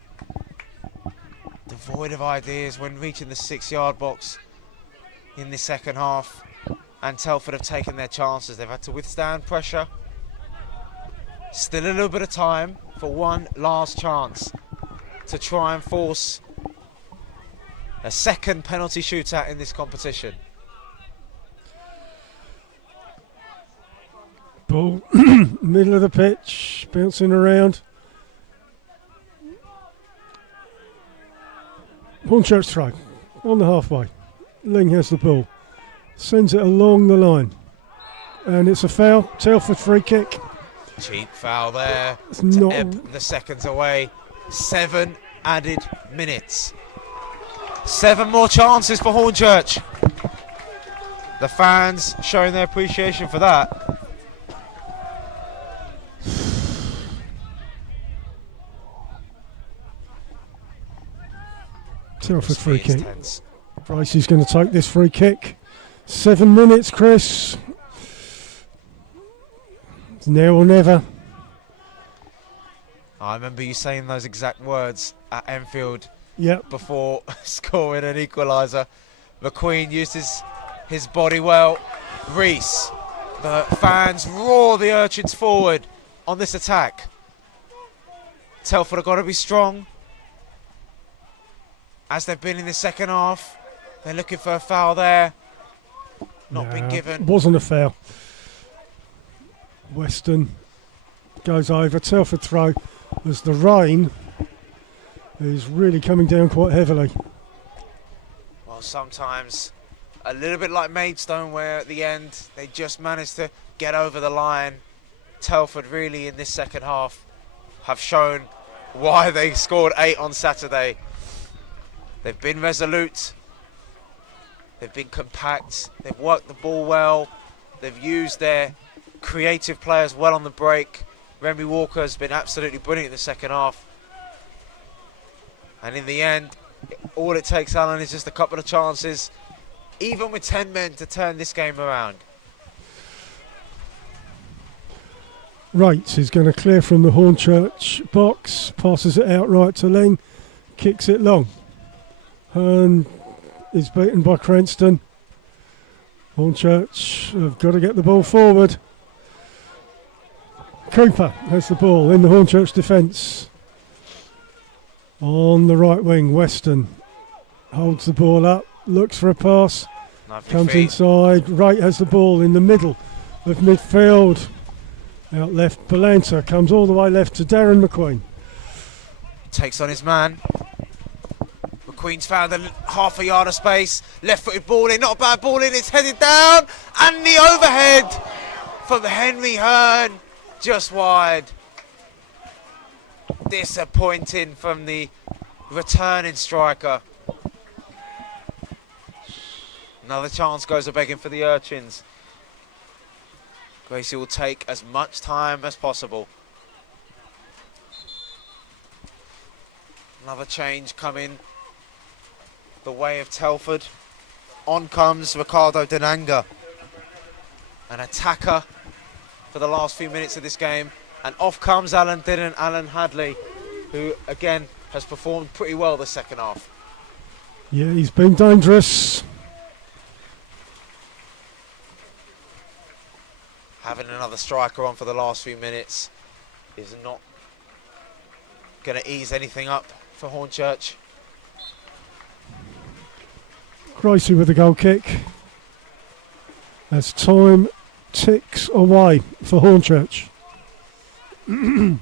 devoid of ideas when reaching the 6-yard box in the second half, and Telford have taken their chances. They've had to withstand pressure. Still a little bit of time for one last chance to try and force a second penalty shootout in this competition. Ball, middle of the pitch, bouncing around. Hornchurch throw on the halfway. Ling has the ball, sends it along the line, and it's a foul. Telford free kick. Cheap foul there It's to not. ebb the seconds away. 7 added minutes. 7 more chances for Hornchurch. The fans showing their appreciation for that. Telford free It's kick. tense. Bracey's going to take this free kick. 7 minutes, Chris. It's now or never. I remember you saying those exact words at Enfield Yep. before scoring an equaliser. McQueen used his body well. Reese, the fans roar the Urchins forward on this attack. Telford have got to be strong, as they've been in the second half. They're looking for a foul there. Not been given. Wasn't a foul. Weston goes over. Telford throw as the rain is really coming down quite heavily. Well, sometimes a little bit like Maidstone, where at the end they just managed to get over the line. Telford really in this second half have shown why they scored 8 on Saturday. They've been resolute, they've been compact, they've worked the ball well, they've used their creative players well on the break. Remy Walker has been absolutely brilliant in the second half. And in the end, all it takes, Alan, is just a couple of chances, even with 10 men, to turn this game around. Wright is going to clear from the Hornchurch box, passes it out right to Ling, kicks it long. Hearn is beaten by Cranston. Hornchurch have got to get the ball forward. Cooper has the ball in the Hornchurch defence. On the right wing, Weston holds the ball up, looks for a pass, comes inside. Wright has the ball in the middle of midfield. Out left, Balanta comes all the way left to Darren McQueen. Takes on his man. McQueen's found half a yard of space. Left-footed ball in, not a bad ball in. It's headed down, and the overhead from Henry Hearn, just wide. Disappointing from the returning striker. Another chance goes a begging for the Urchins. Gracie will take as much time as possible. Another change coming the way of Telford. On comes Ricardo Denanga, an attacker for the last few minutes of this game. And off comes Alan Hadley, who again has performed pretty well the second half. Yeah, he's been dangerous. striker on for the last few minutes is not going to ease anything up for Hornchurch. Gracie with the goal kick as time ticks away for Hornchurch. It'll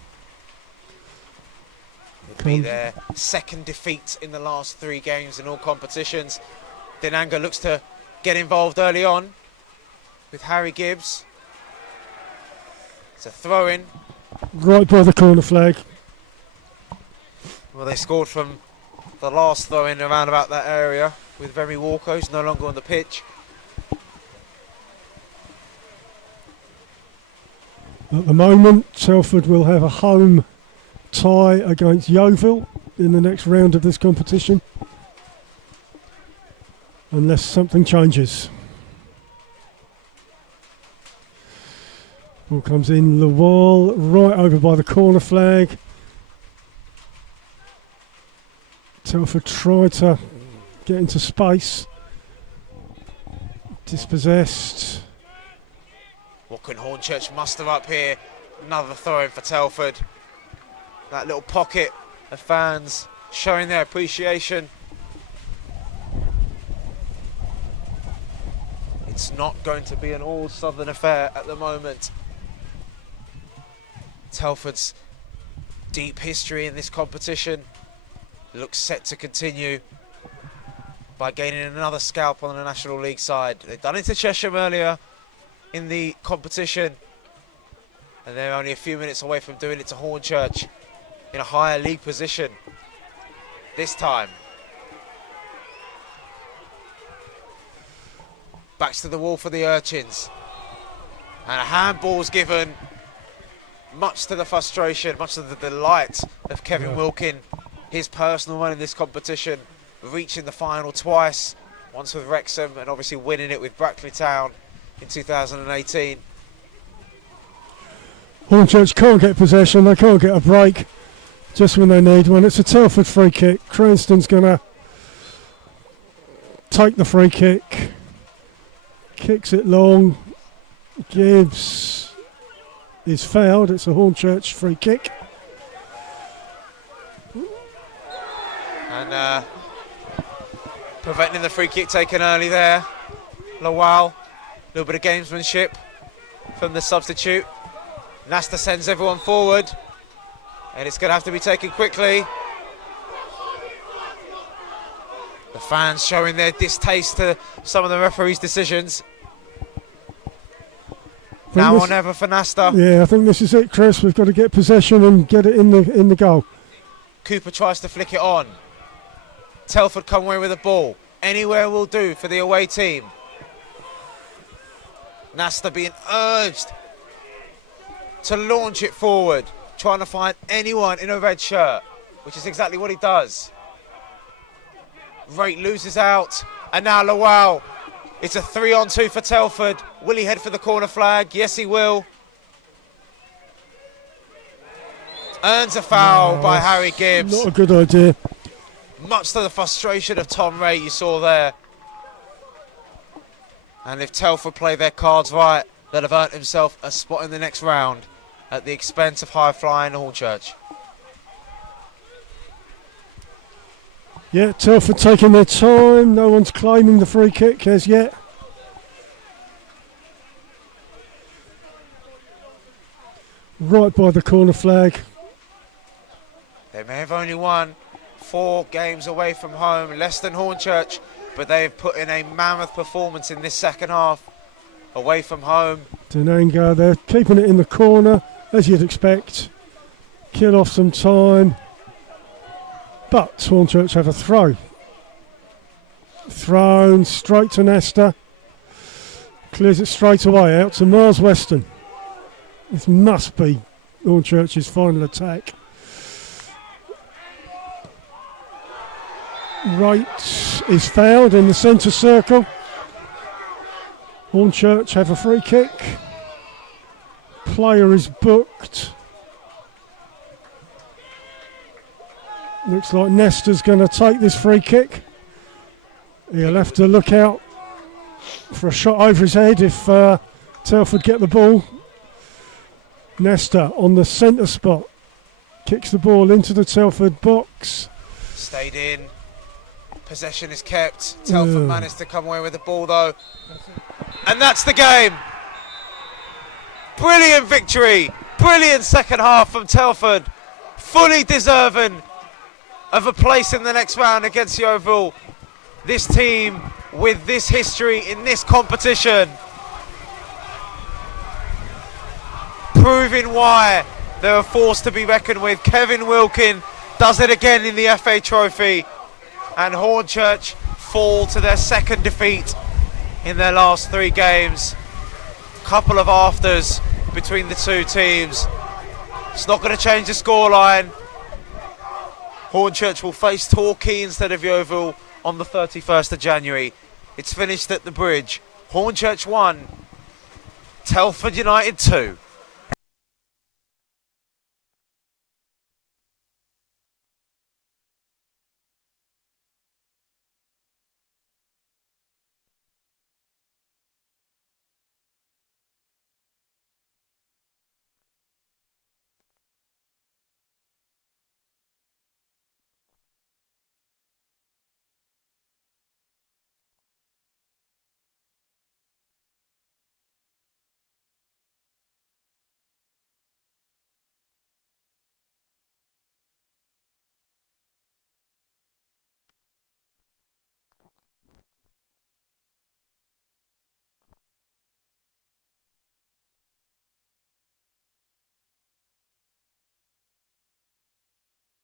be their second defeat in the last 3 games in all competitions. Denanga looks to get involved early on with Harry Gibbs. It's a throw-in. Right by the corner flag. Well, they scored from the last throw-in around about that area with Remy Walker, who's no longer on the pitch. At the moment, Telford will have a home tie against Yeovil in the next round of this competition, unless something changes. Ball comes in the wall, right over by the corner flag. Telford tried to get into space. Dispossessed. What can Hornchurch muster up here? Another throw-in for Telford. That little pocket of fans showing their appreciation. It's not going to be an all-Southern affair at the moment. Telford's deep history in this competition looks set to continue by gaining another scalp on the National League side. They've done it to Chesham earlier in the competition, and they're only a few minutes away from doing it to Hornchurch in a higher league position this time. Backs to the wall for the Urchins, and a handball's given, much to the frustration, much to the delight of Kevin Wilkin, his personal one in this competition, reaching the final twice, once with Wrexham and obviously winning it with Brackley Town in 2018. Hornchurch can't get possession, they can't get a break just when they need one. It's a Telford free kick. Cranston's going to take the free kick, kicks it long. Gibbs is fouled. It's a Hornchurch free kick. And preventing the free kick taken early there. Lawal, a little bit of gamesmanship from the substitute. Nasta sends everyone forward, and it's going to have to be taken quickly. The fans showing their distaste to some of the referees' decisions. Now or never for Nasta. Yeah, I think this is it, Chris. We've got to get possession and get it in the goal. Cooper tries to flick it on. Telford come away with the ball. Anywhere will do for the away team. Nasta being urged to launch it forward, trying to find anyone in a red shirt, which is exactly what he does. Rate loses out, and now Lawal. It's a 3-on-2 for Telford. Will he head for the corner flag? Yes, he will. Earns a foul by Harry Gibbs. Not a good idea. Much to the frustration of Tom Ray, you saw there. And if Telford play their cards right, they'll have earned himself a spot in the next round at the expense of high-flying Hornchurch. Yeah, Telford taking their time. No one's claiming the free kick as yet. Right by the corner flag. They may have only won 4 games away from home, less than Hornchurch, but they've put in a mammoth performance in this second half away from home. Denanga, they're keeping it in the corner, as you'd expect. Kill off some time. But Hornchurch have a throw. Thrown straight to Nesta. Clears it straight away out to Mars Weston. This must be Hornchurch's final attack. Wright is fouled in the centre circle. Hornchurch have a free kick. Player is booked. Looks like Nesta's going to take this free kick. He'll have to look out for a shot over his head if Telford get the ball. Nesta on the centre spot. Kicks the ball into the Telford box. Stayed in. Possession is kept. Telford managed to come away with the ball though. And that's the game. Brilliant victory. Brilliant second half from Telford. Fully deserving of a place in the next round against Yeovil. This team with this history in this competition, proving why they're a force to be reckoned with. Kevin Wilkin does it again in the FA Trophy, and Hornchurch fall to their second defeat in their last 3 games. Couple of afters between the two teams. It's not going to change the scoreline. Hornchurch will face Torquay instead of Yeovil on the 31st of January. It's finished at the Bridge. Hornchurch 1, Telford United 2.